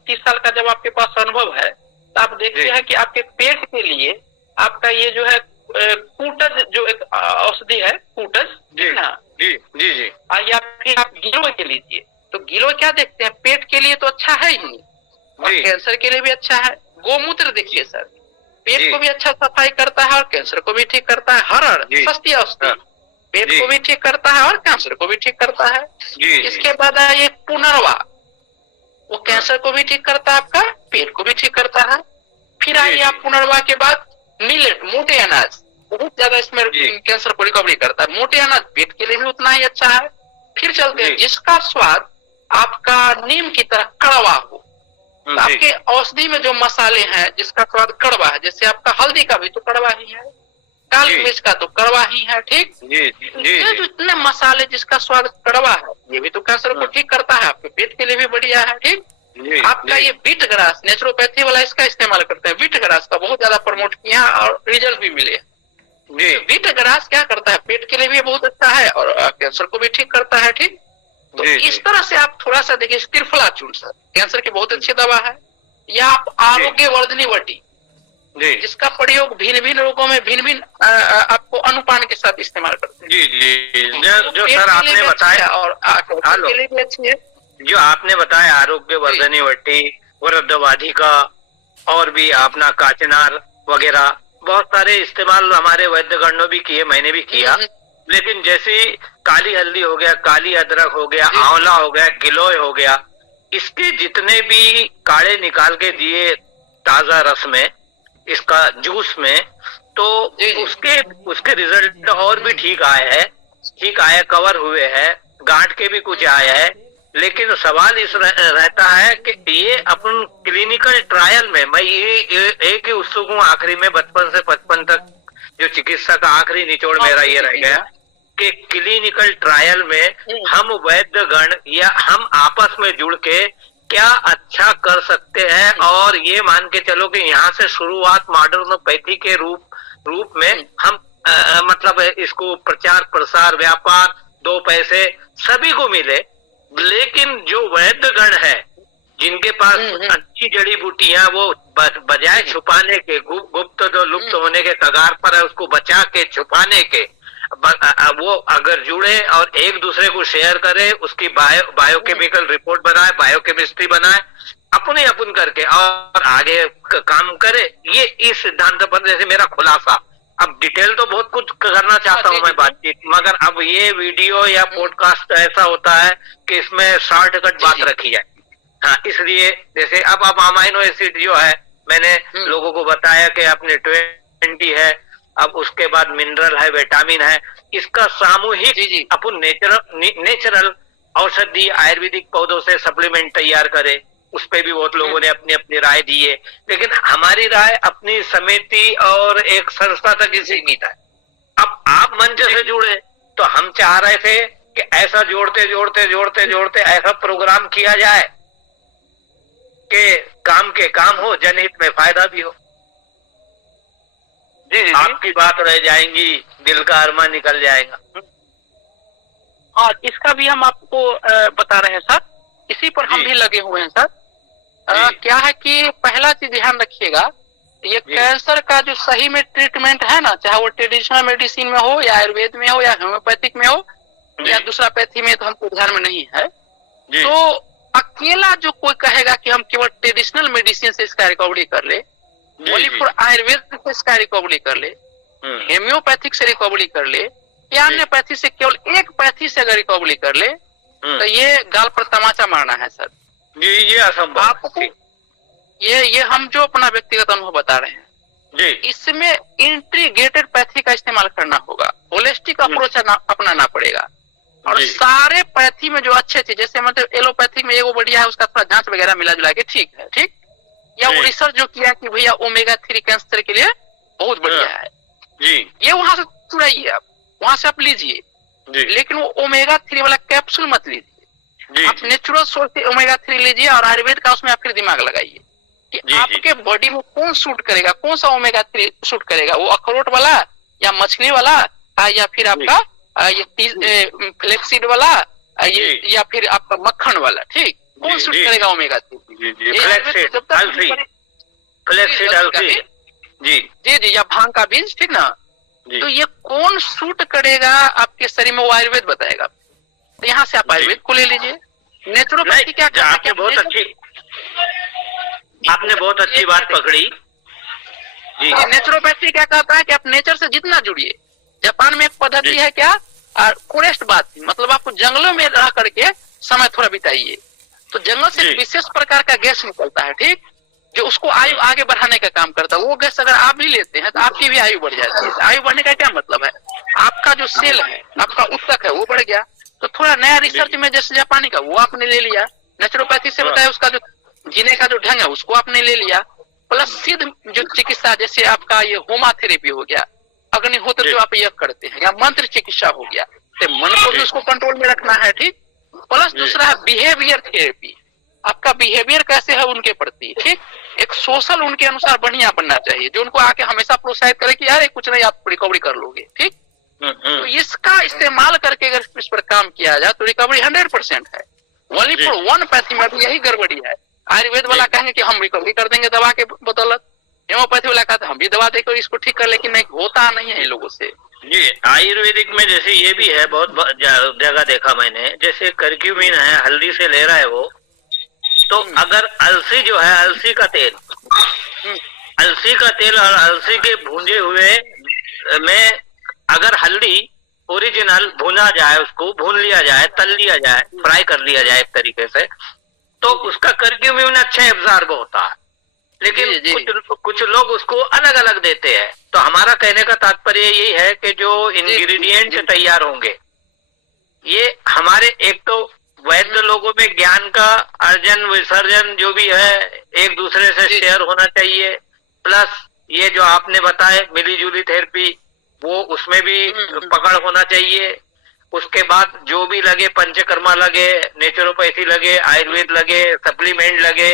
30 साल का जब आपके पास अनुभव है, तो आप देखते हैं कि आपके पेट के लिए आपका ये जो है कूटज, जो एक औषधि है कूटज, ठीक ना, जी जी जी। या फिर आप गिलोय के लीजिए, तो गिलोय क्या देखते हैं, पेट के लिए तो अच्छा है ही, और कैंसर के लिए भी अच्छा है। गोमूत्र देखिए सर, पेट को भी अच्छा सफाई करता है और कैंसर को भी ठीक करता है। हरड़ सस्ती औषधि, पेट को भी ठीक करता है और कैंसर को भी ठीक करता है। इसके बाद ये पुनर्वा, वो कैंसर को भी ठीक करता है, आपका पेट को भी ठीक करता है। फिर आइए आप पुनर्वा के बाद मिलेट, मोटे अनाज, बहुत ज्यादा इसमें कैंसर को रिकवरी करता है। मोटे अनाज पेट के लिए भी उतना ही अच्छा है। फिर चलते हैं, जिसका स्वाद आपका नीम की तरह कड़वा हो, तो आपके औषधि में जो मसाले हैं जिसका स्वाद कड़वा है, जैसे आपका हल्दी का भी तो कड़वा ही है, काली मिर्च का तो कड़वा ही है, ठीक। ये जो इतने मसाले जिसका स्वाद कड़वा है, ये भी तो कैंसर को ठीक करता है, आपके पेट के लिए भी बढ़िया है, ठीक। आपका ये बीट ग्रास, नेचुरोपैथी वाला इसका इस्तेमाल करते हैं, बीट ग्रास का बहुत ज्यादा प्रमोट किया और रिजल्ट भी मिले। बीट ग्रास क्या करता है, पेट के लिए भी बहुत अच्छा है और कैंसर को भी ठीक करता है, ठीक। तो इस तरह से आप थोड़ा सा देखिए, त्रिफला चूर्ण सर कैंसर की बहुत अच्छी दवा है। या आप आरोग्य वर्धनी वटी, जिसका प्रयोग भिन्न भिन्न रोगों में भिन्न भिन्न आपको अनुपान के साथ इस्तेमाल करते हैं। जी जो सर आपने बताया, और के लिए भी अच्छी है, जो आपने बताया आरोग्य वर्धनी वटी, वृद्धवाधिका, और भी अपना काचनार वगैरह, बहुत सारे इस्तेमाल हमारे वैद्यगणों भी किए, मैंने भी किया। लेकिन जैसे काली हल्दी हो गया, काली अदरक हो गया, आंवला हो गया, गिलोय हो गया, इसके जितने भी काढ़े निकाल के दिए ताजा रस में, इसका जूस में, तो उसके रिजल्ट और भी ठीक आए, कवर हुए हैं, गांठ के भी कुछ आए हैं। लेकिन सवाल इस रहता है कि ये अपन क्लिनिकल ट्रायल में, मैं ये एक ही उत्सुक हूँ, आखिरी में बचपन से 55 तक जो चिकित्सा का आखिरी निचोड़ मेरा ये रह गया कि क्लिनिकल ट्रायल में हम वैद्यगण या हम आपस में जुड़ के क्या अच्छा कर सकते हैं, और ये मान के चलो कि यहाँ से शुरुआत मॉडर्नोपैथी के रूप में हम मतलब इसको प्रचार प्रसार, व्यापार, 2 पैसे सभी को मिले, लेकिन जो वैद्य गण है जिनके पास अच्छी जड़ी बूटियां, वो बजाय छुपाने के, गुप्त जो लुप्त होने के कगार पर है, उसको बचा के छुपाने के, वो अगर जुड़े और एक दूसरे को शेयर करे, उसकी बायोकेमिकल रिपोर्ट बनाए, बायोकेमिस्ट्री बनाए, अपने अपन करके और आगे काम करे, ये इस सिद्धांत पर जैसे मेरा खुलासा। अब डिटेल तो बहुत कुछ करना चाहता हूँ मैं बातचीत, मगर अब ये वीडियो या पॉडकास्ट ऐसा होता है कि इसमें शॉर्टकट बात रखी जाए। हाँ, इसलिए जैसे अब अमाइनो एसिड जो है, मैंने लोगों को बताया कि अपने 20 है, अब उसके बाद मिनरल है, विटामिन है, इसका सामूहिक अपन नेचुरल औषधि आयुर्वेदिक पौधों से सप्लीमेंट तैयार करे। उस पे भी बहुत लोगों ने अपनी अपनी राय दी है, लेकिन हमारी राय अपनी समिति और एक संस्था तक ही सीमित है। अब आप मंच से जुड़े तो हम चाह रहे थे कि ऐसा जोड़ते जोड़ते जोड़ते जोड़ते ऐसा प्रोग्राम किया जाए कि काम के काम हो, जनहित में फायदा भी हो। जी आपकी बात रह जाएंगी, दिल का अरमान निकल जाएगा। हाँ, इसका भी हम आपको बता रहे हैं सर, इसी पर हम भी लगे हुए हैं सर। क्या है कि पहला चीज ध्यान रखिएगा, ये कैंसर का जो सही में ट्रीटमेंट है ना, चाहे वो ट्रेडिशनल मेडिसिन में हो या आयुर्वेद में हो या होम्योपैथिक में हो या दूसरा पैथी में, तो हमको ध्यान में नहीं है। तो अकेला जो कोई कहेगा कि हम केवल ट्रेडिशनल मेडिसिन से इसका रिकवरी कर ले, ओनली फॉर आयुर्वेद से इसका रिकवरी कर ले, हेम्योपैथिक से रिकवरी कर ले, या अन्य पैथी से केवल एक पैथी से अगर रिकवरी कर ले, तो ये गाल पर तमाचा मारना है सर। ये असंभव। आपको ये हम जो अपना व्यक्तिगत अनुभव बता रहे हैं जी, इसमें इंटीग्रेटेड पैथी का इस्तेमाल करना होगा, होलिस्टिक अप्रोच अपनाना पड़ेगा। और सारे पैथी में जो अच्छे थे, जैसे मतलब एलोपैथिक में एगो बढ़िया है, उसका थोड़ा जांच वगैरह मिला जुला के ठीक है, ठीक, या वो रिसर्च जो किया कि भैया ओमेगा 3 कैंसर के लिए बहुत बढ़िया है जी, ये वहां से चुराइए, आप वहां से आप लीजिए, लेकिन वो ओमेगा 3 वाला कैप्सूल मत लीजिए। आप नेचुरल सोर्स से ओमेगा 3 लीजिए और आयुर्वेद का उसमें आप फिर दिमाग लगाइए कि आपके बॉडी में कौन सूट करेगा, कौन सा ओमेगा 3 सूट करेगा, वो अखरोट वाला या मछली वाला या फिर आपका ये फ्लेक्सीड वाला ये या फिर आपका मक्खन वाला, ठीक, कौन सूट करेगा ओमेगा 3? जी, या भांग का बीज, ठीक ना, तो ये कौन सूट करेगा आपके शरीर में, वो आयुर्वेद बताएगा। तो यहाँ से आप आयुर्वेद को ले लीजिए। नेचुरोपैथी क्या करता है? आपने बहुत अच्छी बात पकड़ी जी। नेचुरोपैथी क्या कहता है कि आप नेचर से जितना जुड़िए। जापान में एक पद्धति है क्या, फॉरेस्ट बात, मतलब आपको जंगलों में रह करके समय थोड़ा बिताइए, तो जंगल से विशेष प्रकार का गैस निकलता है, ठीक, जो उसको आयु आगे बढ़ाने का काम करता है। वो गैस अगर आप भी लेते हैं तो आपकी भी आयु बढ़ जाती है। आयु बढ़ने का क्या मतलब है, आपका जो सेल है, आपका उत्तक है, वो बढ़ गया। तो थोड़ा नया रिसर्च में जैसे जापानी का वो आपने ले लिया, नेचुरोपैथी से बताया उसका जो जीने का जो ढंग है उसको आपने ले लिया, प्लस सिद्ध जो चिकित्सा जैसे आपका ये होमाथेरेपी हो गया, अग्निहोत्र जो आप यज्ञ करते हैं, या मंत्र चिकित्सा हो गया, तो मन को भी उसको कंट्रोल में रखना है, ठीक। प्लस दूसरा है बिहेवियर थेरेपी, आपका बिहेवियर कैसे है उनके प्रति, ठीक, एक सोशल उनके अनुसार बढ़िया बनना चाहिए, जो उनको आके हमेशा प्रोत्साहित करे कि यार कुछ नहीं, आप रिकवरी कर लोगे, ठीक। तो इसका इस्तेमाल करके अगर इस पर काम किया जाए तो रिकवरी 100% है। ओनली फॉर वन पैथी में भी यही गड़बड़ी है। आयुर्वेद वाला कहेंगे कि हम रिकवरी कर देंगे दवा के बदौलत, हेमोपैथी वाला कहते हैं हम भी दवा देकर इसको ठीक कर, लेकिन नहीं होता नहीं है इन लोगों से। जी, आयुर्वेदिक में जैसे ये भी है, बहुत जगह देखा मैंने, जैसे करक्यूमिन है, हल्दी से ले रहा है वो, तो अगर अलसी जो है, अलसी का तेल और अलसी के भूंजे हुए में अगर हल्दी ओरिजिनल भुना जाए, उसको भून लिया जाए, तल लिया जाए, फ्राई कर लिया जाए एक तरीके से, तो उसका करक्यूमिन अच्छा एब्जॉर्ब होता है। लेकिन कुछ लोग उसको अलग अलग देते हैं। तो हमारा कहने का तात्पर्य यही है कि जो इंग्रेडिएंट तैयार होंगे, ये हमारे एक तो वैद्य लोगों में ज्ञान का अर्जन विसर्जन जो भी है एक दूसरे से शेयर होना चाहिए, प्लस ये जो आपने बताए मिली जुली थेरेपी, वो उसमें भी पकड़ होना चाहिए। उसके बाद जो भी लगे, पंचकर्मा लगे, नेचुरोपैथी लगे, आयुर्वेद लगे, सप्लीमेंट लगे,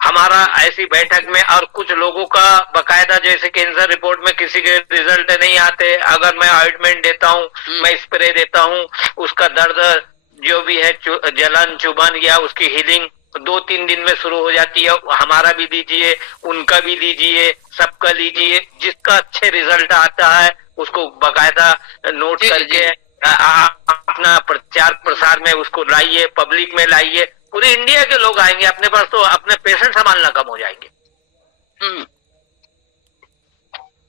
हमारा ऐसी बैठक में, और कुछ लोगों का बकायदा जैसे कैंसर रिपोर्ट में किसी के रिजल्ट नहीं आते, अगर मैं ऑइंटमेंट देता हूँ, मैं स्प्रे देता हूँ, उसका दर्द जो भी है जलन चुभन या उसकी हीलिंग 2-3 दिन में शुरू हो जाती है। हमारा भी लीजिए, उनका भी लीजिए, सबका लीजिए, जिसका अच्छे रिजल्ट आता है उसको बकायदा नोट करके अपना प्रचार प्रसार में उसको लाइए, पब्लिक में लाइए। पूरे इंडिया के लोग आएंगे अपने पास, तो अपने पेशेंट संभालना कम हो जाएंगे।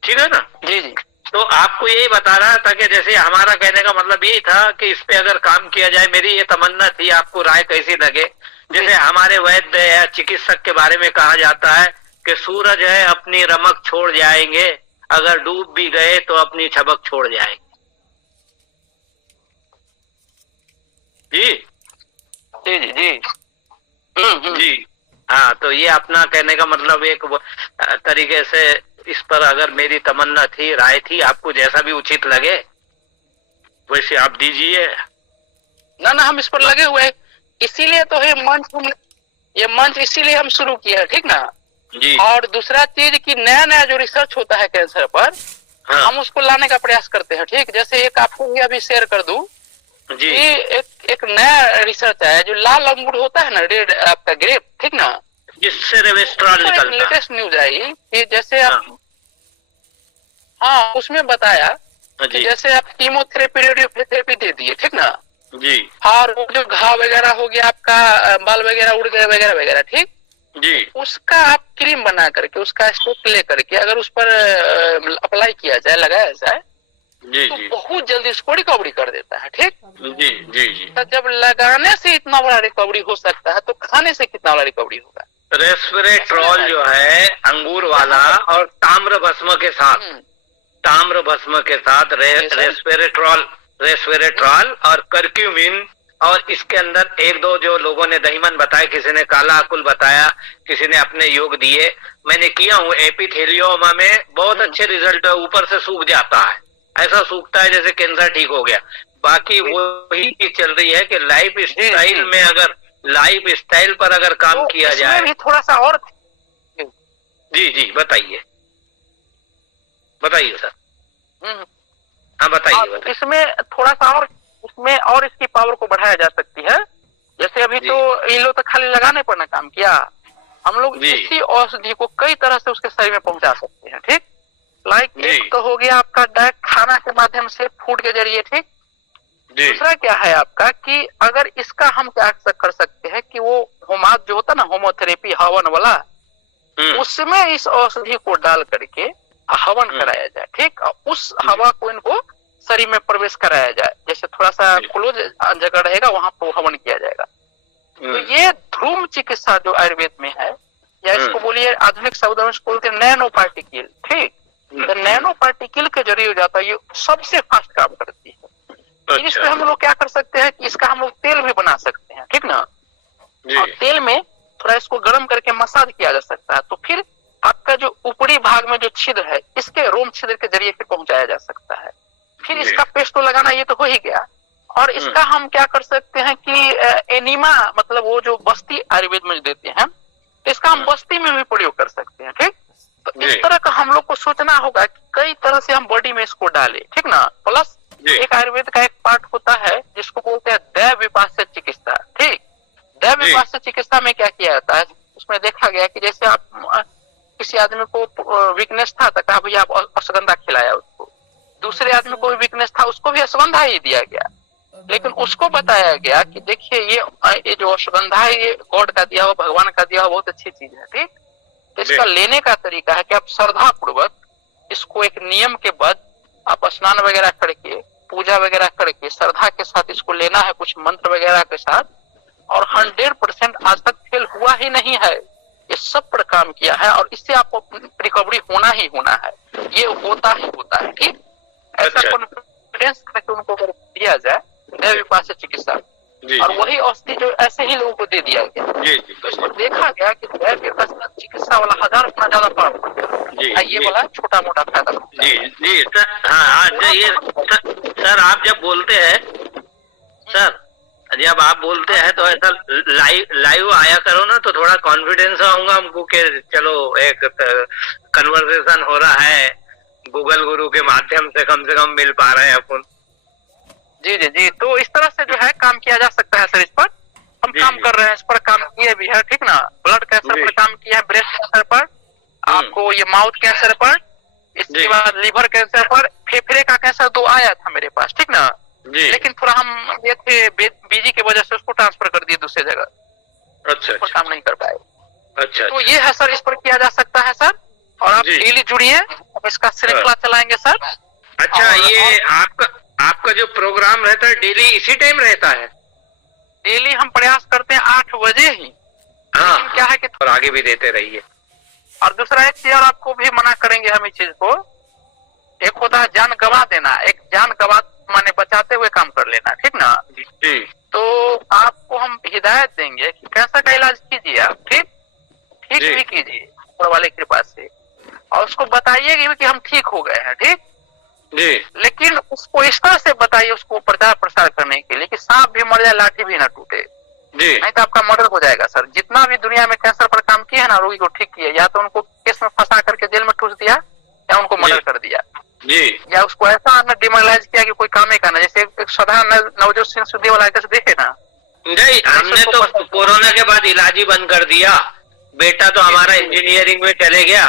ठीक है ना? जी जी। तो आपको यही बता रहा था कि जैसे हमारा कहने का मतलब यही था कि इस पे अगर काम किया जाए, मेरी ये तमन्ना थी, आपको राय कैसी लगे। जैसे हमारे वैद्य या चिकित्सक के बारे में कहा जाता है कि सूरज है अपनी रमक छोड़ जाएंगे, अगर डूब भी गए तो अपनी छबक छोड़ जाएंगे। जी जी जी जी। जी हाँ, तो ये अपना कहने का मतलब एक तरीके से इस पर अगर मेरी तमन्ना थी, राय थी, आपको जैसा भी उचित लगे वैसे आप दीजिए। ना ना, हम इस पर लगे हुए हैं, इसीलिए तो ये मंच इसीलिए हम शुरू किया है। ठीक ना जी। और दूसरा चीज कि नया नया जो रिसर्च होता है कैंसर पर, हाँ। हम उसको लाने का प्रयास करते हैं। ठीक, जैसे एक आपको भी अभी शेयर कर दूं जी। कि एक नया रिसर्च है जो लाल अंगूर होता है ना, रेड आपका ग्रेप, ठीक ना, जिससे रेवेस्ट्रॉल तो एक निकलता है। लेटेस्ट न्यूज आई कि जैसे आप हाँ उसमें बताया कि जैसे आप कीमोथेरेपी, रेडियोथेरेपी दे दिए, ठीक ना जी और वो जो घाव वगैरह हो गया आपका, बाल वगैरह उड़ गए वगैरह वगैरह, ठीक, जी उसका आप क्रीम बना करके उसका स्टोक ले करके अगर उस पर अप्लाई किया जाए, लगाया जाए, जी तो जी बहुत जल्दी उसको रिकवरी कर देता है। ठीक, जी जी जी। तो जब लगाने से इतना बड़ा रिकवरी हो सकता है तो खाने से कितना बड़ा रिकवरी होगा। रेस्वेरेट्रॉल जो है अंगूर वाला और ताम्र भस्म के साथ, ताम्र भस्म के साथ रेस्वेरेट्रॉल और कर्क्यूमिन, और इसके अंदर एक दो जो लोगों ने दहीमन बताया, किसी ने काला आकुल बताया, किसी ने अपने योग दिए, मैंने किया हूँ। एपिथेलियोमा में बहुत अच्छे रिजल्ट है, ऊपर से सूख जाता है, ऐसा सूखता है जैसे कैंसर ठीक हो गया। बाकी वही चीज चल रही है कि लाइफ स्टाइल में, अगर लाइफ स्टाइल पर अगर काम तो किया जाए। भी थोड़ा सा और जी जी बताइए, बताइए सर। हाँ बताइए। इसमें थोड़ा सा और, उसमें और इसकी पावर को बढ़ाया जा सकती है। जैसे अभी तो इन लोग तो खाली लगाने पर ना काम किया, हम लोग इसी औषधि को कई तरह से उसके शरीर में पहुंचा सकते हैं। ठीक, लाइक एक तो हो गया आपका डायरेक्ट खाना के माध्यम से, फूड के जरिए। ठीक, दूसरा क्या है आपका कि अगर इसका हम क्या कर सकते हैं कि वो होमात जो होता है ना, होमोथेरेपी हवन वाला, उसमें इस औषधि को डाल करके हवन कराया जाए। ठीक, उस हवा को इनको शरीर में प्रवेश कराया जाए, जैसे थोड़ा सा क्लोज जगह रहेगा वहां पर हवन किया जाएगा। तो ये ध्रुव चिकित्सा जो आयुर्वेद में है, या इसको बोलिए आधुनिक शब्द में इसको बोलते हैं नैनो पार्टिकल। ठीक, तो नैनो पार्टिकल के जरिए हो जाता है, ये सबसे फास्ट काम करती है। अच्छा। इस पे हम लोग क्या कर सकते हैं कि इसका हम लोग तेल भी बना सकते हैं। ठीक ना, और तेल में थोड़ा इसको गर्म करके मसाज किया जा सकता है, तो फिर आपका जो ऊपरी भाग में जो छिद्र है, इसके रोम छिद्र के जरिए फिर पहुंचाया जा सकता है। फिर इसका पेस्ट तो लगाना ये तो हो ही गया, और इसका हम क्या कर सकते हैं कि एनिमा, मतलब वो जो बस्ती आयुर्वेद में देते हैं, तो इसका हम बस्ती में भी प्रयोग कर सकते हैं। ठीक, तो इस तरह का हम लोग को सोचना होगा कि कई तरह से हम बॉडी में इसको डालें। ठीक ना, प्लस एक आयुर्वेद का एक पार्ट होता है जिसको बोलते हैं दैव विपास्य चिकित्सा। ठीक, दैव विपास्य चिकित्सा में क्या किया जाता है, उसमें देखा गया कि जैसे आप किसी आदमी को वीकनेस था तो कहा भैया आप अश्वगंधा खिलाया उसको, दूसरे आदमी को भी वीकनेस था उसको भी अश्वगंधा ही दिया गया, लेकिन उसको बताया गया कि देखिए ये जो अश्वगंधा है ये गॉड का दिया हुआ, भगवान का दिया हुआ बहुत अच्छी चीज है। ठीक, तो इसका लेने का तरीका है कि आप श्रद्धा पूर्वक इसको एक नियम के बाद आप स्नान वगैरह करके, पूजा वगैरह करके, श्रद्धा के साथ इसको लेना है, कुछ मंत्र वगैरह के साथ, और 100% आज तक फेल हुआ ही नहीं है, ये सब पर काम किया है, और इससे आपको रिकवरी होना ही होना है, ये होता ही होता है। ठीक, ऐसा कॉन्फिडेंस करके उनको अगर दिया जाए दैव विपास्य चिकित्सा, और वही औषधि जो ऐसे ही लोगों को दे दिया गया, तो इसको देखा गया कि दैव विपास्य चिकित्सा वाला 1000 गुना ज्यादा पावरफुल है, ये वाला छोटा मोटा फायदा। जी जी सर, हाँ ये सर आप जब बोलते हैं, सर जब आप बोलते हैं तो ऐसा लाइव आया करो ना, तो थोड़ा कॉन्फिडेंस आऊंगा हमको कि चलो एक कन्वर्सेशन हो रहा है, गूगल गुरु के माध्यम से कम मिल पा रहे हैं अपन। जी जी जी, तो इस तरह से जो है काम किया जा सकता है। माउथ कैंसर पर, इसके जी। बाद लीवर कैंसर पर, फेफड़े का कैंसर 2 आया था मेरे पास, ठीक ना। जी। लेकिन थोड़ा हम ये थे बिजी की वजह से उसको ट्रांसफर कर दिए दूसरे जगह, अच्छा पर अच्छा काम नहीं कर पाए। अच्छा तो ये है सर, इस पर किया जा सकता है सर, और आप जी। डेली जुड़िए, अब इसका श्रृंखला चलाएंगे सर। अच्छा। और- ये आपका जो प्रोग्राम रहता है डेली इसी टाइम रहता है? डेली हम प्रयास करते हैं 8 बजे ही। हाँ, लेकिन क्या है कि, और आगे भी देते रहिए। और दूसरा एक चीज और आपको भी मना करेंगे हम इस चीज को, एक होता है जान गंवा देना, एक जान गंवा माने बचाते हुए काम कर लेना, ठीक ना। जी तो आपको हम हिदायत देंगे कि कैंसर का इलाज कीजिए आप, ठीक जी। भी कीजिए ऊपर वाले की कृपा से, और उसको बताइए कि हम ठीक हो गए हैं, ठीक। जी लेकिन उसको इस तरह से बताइए, उसको प्रचार प्रसार करने के लिए कि सांप भी मर जाए लाठी भी ना टूटे, जी नहीं तो आपका मर्डर हो जाएगा सर। जितना भी दुनिया में कैंसर पर काम किया है ना, रोगी को ठीक किया, या तो उनको केस में फंसा करके जेल में ठूस दिया, या उनको मर्डर कर दिया, जी या उसको ऐसा डिमोरलाइज किया कि कोई काम ही करना। जैसे एक साधारण नवजोत सिंह सिद्धि वाला कैसे देखे ना। नहीं, हमने तो कोरोना के बाद इलाज ही बंद कर दिया। बेटा तो हमारा इंजीनियरिंग में चले गया,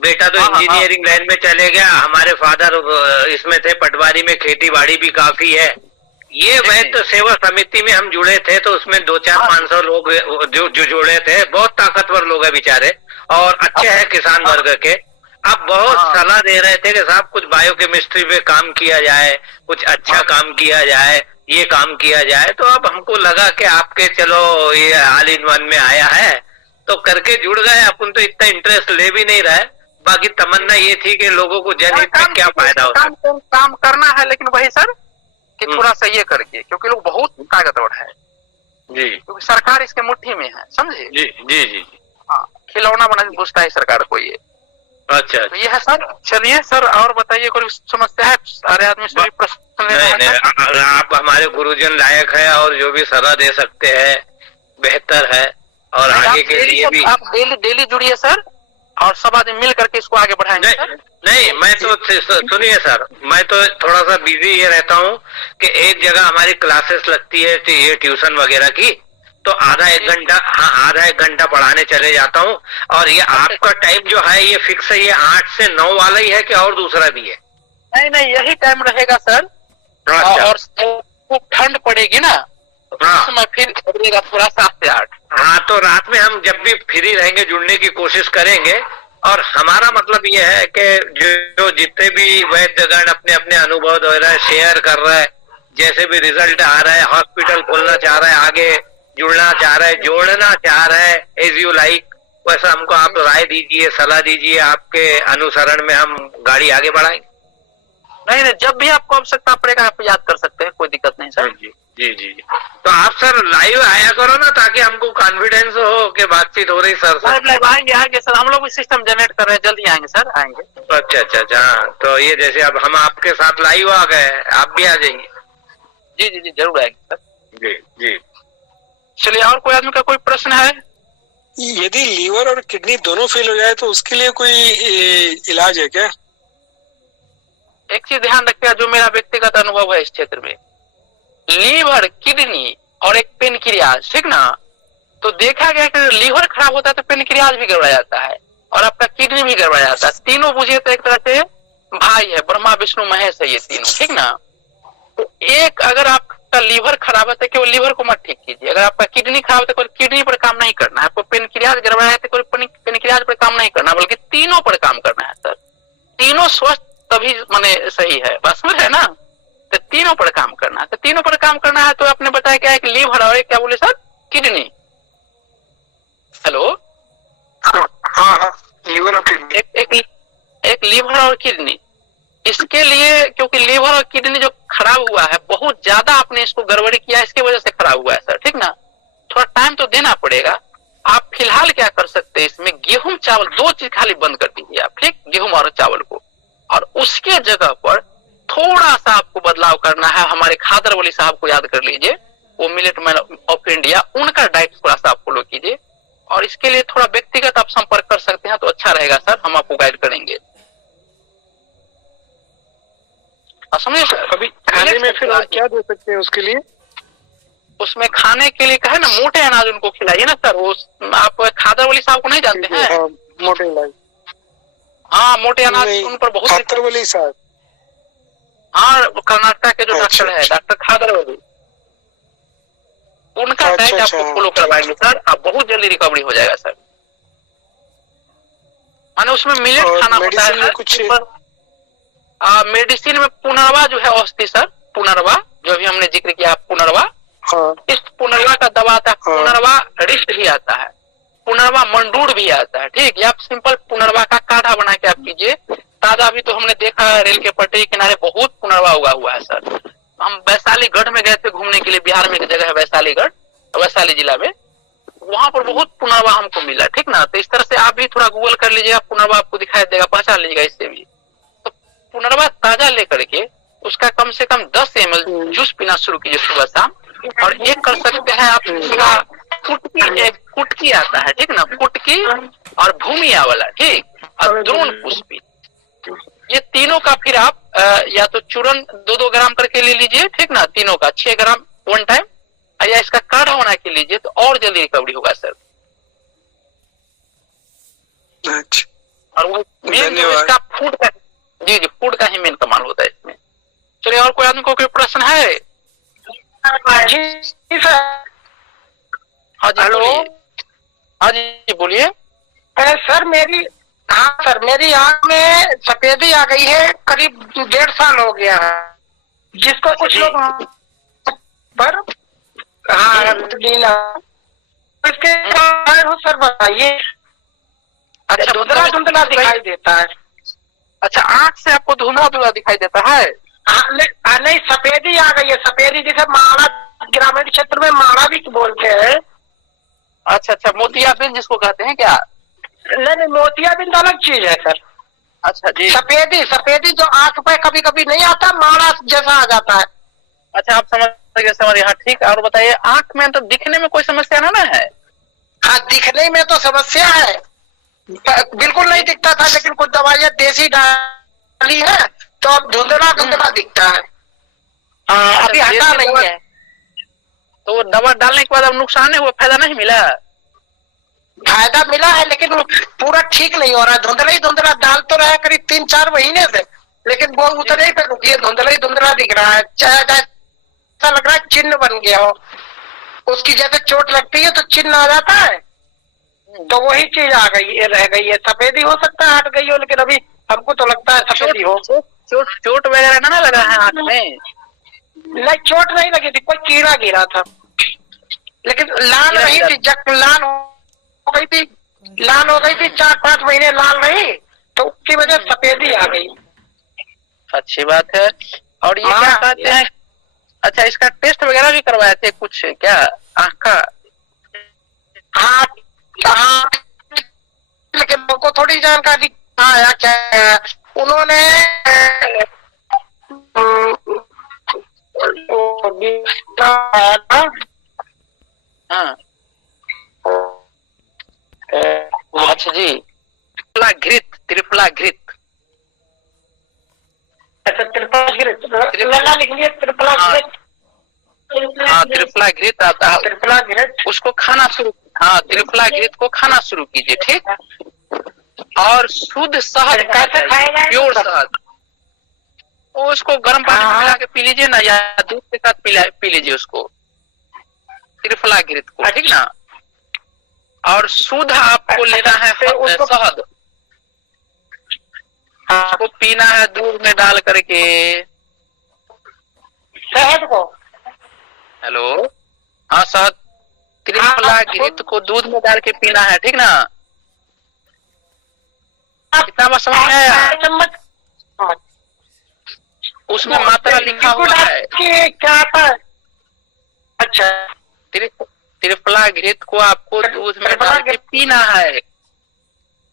बेटा तो हाँ, हाँ, इंजीनियरिंग लाइन में चले गया। हमारे फादर इसमें थे, पटवारी में खेती बाड़ी भी काफी है। ये वैद्य सेवा समिति में हम जुड़े थे, तो उसमें 200-400-500 लोग जो जुड़े थे, बहुत ताकतवर लोग हैं बेचारे, और अच्छे हैं किसान वर्ग के। अब बहुत सलाह दे रहे थे कि साहब कुछ बायोकेमिस्ट्री पे काम किया जाए, कुछ अच्छा काम किया जाए, ये काम किया जाए। तो अब हमको लगा कि आपके चलो ये ऑल इन वन में आया है, तो करके जुड़ गए। अपन तो इतना इंटरेस्ट ले भी नहीं रहे, बाकी तमन्ना ये थी कि लोगों को जनहित में क्या फायदा होता है। काम करना है, लेकिन वही सर कि थोड़ा सा ये करके, क्योंकि लोग बहुत ताकतवर है जी, क्योंकि सरकार इसके मुट्ठी में है, समझे। जी जी जी। हाँ, खिलौना बना के घुसता है सरकार को ये। अच्छा तो ये है सर। चलिए सर, और बताइए, कोई समस्या है? सारे आदमी सभी प्रश्न ले रहे नहीं हैं नहीं, सर। आप हमारे गुरुजन लायक है, और जो भी सलाह दे सकते हैं बेहतर है, और आगे के लिए भी। आप डेली जुड़िए सर, और सब आदमी मिल करके इसको आगे बढ़ाएंगे नहीं सर। नहीं, मैं तो सुनिए सर, मैं तो थोड़ा सा बिजी ये रहता हूँ कि एक जगह हमारी क्लासेस लगती है, ये ट्यूशन वगैरह की, तो आधा एक घंटा पढ़ाने चले जाता हूँ। और ये आपका टाइम जो है ये फिक्स है, ये 8 से 9 वाला ही है कि और दूसरा भी है? नहीं, यही टाइम रहेगा सर। अच्छा। और खूब ठंड पड़ेगी ना, हाँ। उस समय फिर बदलेगा थोड़ा 7 से 8। हाँ, तो रात में हम जब भी फ्री रहेंगे जुड़ने की कोशिश करेंगे। और हमारा मतलब ये है कि जो जितने भी वैद्यगण अपने अपने अनुभव वगैरह शेयर कर रहे हैं, जैसे भी रिजल्ट आ रहा है, हॉस्पिटल खोलना चाह रहे हैं, आगे जुड़ना चाह रहे हैं, जोड़ना चाह रहे हैं, एज यू लाइक, वैसा हमको आप राय दीजिए, सलाह दीजिए, आपके अनुसरण में हम गाड़ी आगे बढ़ाएंगे। नहीं, जब भी आपको आवश्यकता पड़ेगा आप याद कर सकते हैं, कोई दिक्कत नहीं सर। जी जी जी जी। तो आप सर लाइव आया करो ना, ताकि हमको कॉन्फिडेंस हो कि बातचीत हो रही सर से। आएंगे सर, हम लोग भी सिस्टम जनरेट कर रहे हैं, जल्दी आएंगे सर, आएंगे। अच्छा अच्छा अच्छा। हाँ, तो ये जैसे अब हम आपके साथ लाइव आ गए, आप भी आ जाइए। जी, जरूर आएंगे सर। जी जी। चलिए, और कोई आदमी का कोई प्रश्न है? यदि लीवर और किडनी दोनों फेल हो जाए तो उसके लिए कोई इलाज है क्या? एक चीज ध्यान रखिएगा, जो मेरा व्यक्तिगत अनुभव है इस क्षेत्र में, लीवर, किडनी और एक पेनक्रियाज, ठीक ना। तो देखा गया कि लीवर खराब होता है तो पेनक्रियाज भी गड़बड़ा जाता है, और आपका किडनी भी गड़बड़ा जाता है। तीनों बुझे तो एक तरह से भाई है, ब्रह्मा विष्णु महेश है ये तीनों, ठीक ना। तो एक, अगर आपका लीवर खराब है तो केवल लीवर को मत ठीक कीजिए। अगर आपका किडनी खराब है तो केवल किडनी पर काम नहीं करना है, आपको पेनक्रियाज गड़बड़ा है तो केवल पेनक्रियाज पर काम नहीं करना, बल्कि तीनों पर काम करना है सर। तीनों स्वस्थ तभी माने सही है, बस समझ है ना। तो तीनों पर काम करना है, तो तीनों पर काम करना है। तो आपने बताया क्या है कि लीवर और एक क्या बोले सर, किडनी। हेलो, हाँ, लीवर और किडनी। एक लीवर और किडनी। इसके लिए, क्योंकि लीवर और किडनी जो खराब हुआ है, बहुत ज्यादा आपने इसको गड़बड़ी किया, इसकी वजह से खराब हुआ है सर, ठीक ना। थोड़ा टाइम तो देना पड़ेगा। आप फिलहाल क्या कर सकते हैं, इसमें गेहूं चावल 2 चीज खाली बंद कर दीजिए आप, ठीक, गेहूं और चावल को। और उसके जगह पर थोड़ा सा आपको बदलाव करना है। हमारे खादर वली साहब को याद कर लीजिए, वो मिलेट मैन ऑफ इंडिया, उनका डाइट थोड़ा सा आप फॉलो कीजिए। और इसके लिए थोड़ा व्यक्तिगत आप संपर्क कर सकते हैं, तो अच्छा रहेगा सर, हम आपको गाइड करेंगे। समझिए सर। अभी खाने में फिर और क्या दे सकते हैं उसके लिए? उसमें खाने के लिए कहे ना, मोटे अनाज उनको खिलाइए ना सर। वो आप खादर वली साहब को नहीं जानते हैं? हाँ, मोटे इलाज। हाँ मोटे अनाज नहीं, उन पर बहुत खातर वाली साहब। हाँ कर्नाटक के जो अच्छा, डॉक्टर है डॉक्टर खादरवली, उनका अच्छा, डाइट आपको अच्छा। फॉलो करवाएंगे सर, आप बहुत जल्दी रिकवरी हो जाएगा सर। माने उसमें मिलेट और खाना होता मेडिसिन है में सर। कुछ मेडिसिन में पुनर्वा जो है औषधि सर, पुनर्वा जो भी हमने जिक्र किया पुनर्वा, हाँ इस पुनर्वा का दवा आता है, हाँ। पुनर्वा रिस्ट भी आता है, पुनर्वा मंडूर भी आता है, ठीक है। आप सिंपल पुनर्वा का काढ़ा बना के आप कीजिए। ताजा अभी तो हमने देखा है रेल के पटरी किनारे बहुत पुनर्वा उगा हुआ है सर। हम वैशालीगढ़ में गए थे घूमने के लिए, बिहार में एक जगह है वैशालीगढ़, वैशाली जिला में, वहां पर बहुत पुनर्वा हमको मिला, ठीक ना। तो इस तरह से आप भी थोड़ा गूगल कर लीजिएगा, पुनर्वा आपको दिखाई देगा, पहचान लीजिएगा इससे भी। तो पुनर्वा ताजा लेकर के उसका कम से कम 10 ml जूस पीना शुरू कीजिए सुबह शाम। और एक कर सकते हैं आप उसका कुटकी आता है, ठीक ना, कुटकी और भूमिया वाला, ठीक, और द्रोण पुष्पी, ये तीनों का फिर आप या तो चूरन 2-2 ग्राम करके ले लीजिए, ठीक ना, तीनों का 6 ग्राम वन टाइम, या इसका काढ़ा बना के लीजिए तो और जल्दी रिकवरी होगा सर। अच्छा, और वो मेन जो धन्यवाद। इसका फूड का, जी जी, फूड का ही मेन कमाल होता है इसमें। चलिए, और कोई आदमी को कोई प्रश्न है? जी सर। हाँ जी हेलो। बोलिए। हाँ जी बोलिए। सर हाँ सर, मेरी आँख में सफेदी आ गई है, करीब 1.5 साल हो गया है, जिसको कुछ लोग पर हाँ नीला, इसके कारण हो सर बताइए। अच्छा, धुंधला धुंधला दिखाई देता है। अच्छा, आँख से आपको धुंधला धुंधला दिखाई देता है? नहीं, सफेदी आ गई है, सफेदी जिसे माड़ा, ग्रामीण क्षेत्र में माड़ा भी बोलते हैं। अच्छा अच्छा, मोतियाबिंद जिसको कहते हैं क्या? नहीं, मोतियाबिंद अलग चीज है सर। अच्छा जी। सफेदी जो आंख पे कभी कभी नहीं आता, माड़ा जैसा आ जाता है। अच्छा, आप समझ गए, हाँ ठीक। और बताइए, आँख में तो दिखने में कोई समस्या ना है? हाँ, दिखने में तो समस्या है, बिल्कुल नहीं दिखता था, लेकिन कुछ दवाइयाँ देसी डाली है तो अब धुंधला धुंधला दिखता है। हाँ, अभी हटा नहीं है। तो दवा डालने के बाद अब नुकसान है, वो फायदा नहीं मिला? फायदा मिला है, लेकिन पूरा ठीक नहीं हो रहा है, धुंधला ही धुंधला। डाल तो रहा है करीब 3-4 महीने से, लेकिन वो उतने ही पे रुकी है, धुंधला ही धुंधला दिख रहा है। ऐसा लग रहा है चिन्ह बन गया हो, उसकी जैसे चोट लगती है तो चिन्ह आ जाता है, तो वही चीज आ गई है, रह गई है। सफेदी हो सकता है हट गई हो, लेकिन अभी हमको तो लगता है सफेदी हो। चोट वगैरह ना लगा है आँख में? नहीं, चोट नहीं लगी थी, कोई कीड़ा गिरा था, लेकिन लाल नहीं थी। जब लाल हो गई थी 4-5 महीने लाल रही, तो उसकी वजह से सफेदी आ गई। अच्छी बात है। और ये क्या कहते हैं, अच्छा, इसका टेस्ट वगैरह भी करवाए थे कुछ क्या आँख का? हाँ, लेकिन उनको थोड़ी जानकारी आया क्या, उन्होंने हाँ, अच्छा जी, त्रिफला घृत। अच्छा, त्रिफला लिख लिए, त्रिफला हाँ, त्रिफला घृत आता है, त्रिफला घृत। उसको खाना शुरू, हाँ, त्रिफला घृत को खाना शुरू कीजिए, ठीक। और शुद्ध शहद, कैसे खाएगा? प्योर शहद, उसको गर्म पानी में मिला के पी लीजिए ना, या दूध के साथ पी लीजिए उसको, त्रिफला घृत को, ठीक ना। और शुद्ध आपको लेना है शहद, उसको पीना है दूध में डाल करके। शहद को? हेलो, हाँ, शहद, त्रिफला घृत को दूध में डाल के पीना है, ठीक ना। कितना बार समझ में आया? चम्मच। उसमें मात्रा लिखा हुआ है क्या आता है? अच्छा, त्रिफला घृत को आपको दूध में डाल के पीना है,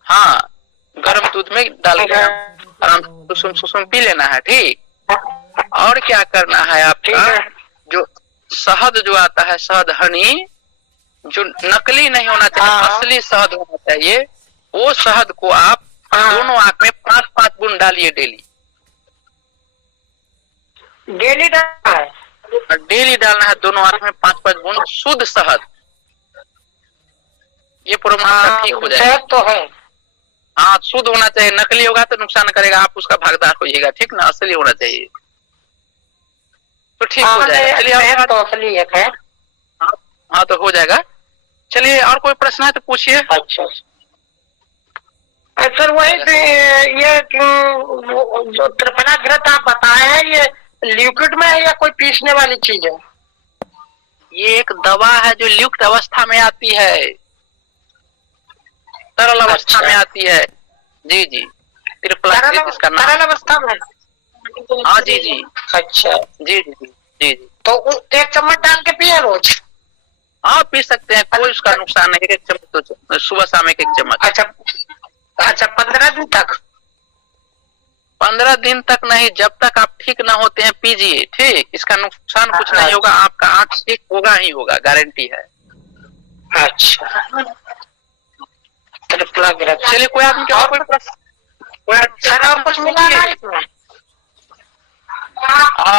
हाँ, गर्म दूध में डाल के आराम सुसुम पी लेना है, ठीक। और क्या करना है आपका, जो शहद जो आता है, शहद हनी, जो नकली नहीं होना चाहिए, असली शहद होना चाहिए, वो शहद को आप दोनों आंख में 5-5 बूंद डालिए डेली। डेली डालना है? डेली डालना है दोनों आंख में 5-5 बूंद शुद्ध शहद, ये पूरा ठीक हो जाएगा। शहद तो है। हाँ शुद्ध होना चाहिए, नकली होगा तो नुकसान करेगा, आप उसका भागीदार होइएगा, ठीक ना, असली होना चाहिए तो ठीक हो जाएगा। चलिए है तो असली है खैर। हाँ तो हो जाएगा। चलिए और कोई प्रश्न है तो पूछिए। अच्छा सर वही ये जो त्रिफला घृत आप बताए हैं ये लिक्विड में है या कोई पीसने वाली चीज है? ये एक दवा है जो लिक्विड अवस्था में आती है, तरल अवस्था में आती है। जी जी, त्रिफला घृत इसका नाम। तरल अवस्था में? हाँ जी जी। अच्छा जी जी जी जी। तो 1 चम्मच डाल के पिए रोज? हाँ पी सकते हैं, कोई उसका नुकसान नहीं। 1 चम्मच तो सुबह शाम 1 चम्मच। अच्छा 15 दिन तक? 15 दिन तक नहीं, जब तक आप ठीक ना होते हैं पीजिए, ठीक। इसका नुकसान कुछ नहीं होगा, आपका आंख ठीक होगा ही होगा, गारंटी है। अच्छा त्रिफला घृत। चलिए कोई आदमी क्या कोई प्रश्न? सर और कुछ मिला ना इसमें?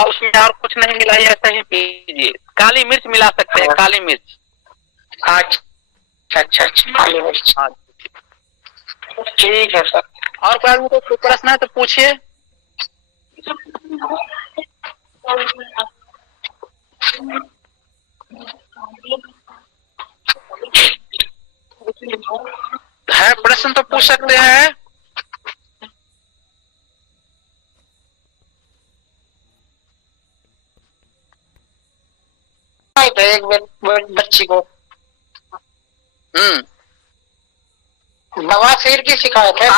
उसमें और कुछ नहीं मिला, ऐसा ही पीजिए। काली मिर्च मिला सकते हैं, काली मिर्च। अच्छा काली मिर्च। हाँ ठीक है सर। और कोई आदमी को कोई प्रश्न है तो पूछिए। है प्रश्न तो पूछ सकते हैं। तो एक बच्ची को बवासीर की शिकायत है।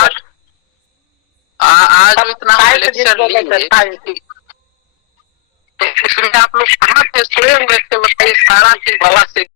आज इतना लेक्चर लिए, इसमें आप लोग कहाँ से सोए हुए थे, बताइए। सारा चीज बवासीर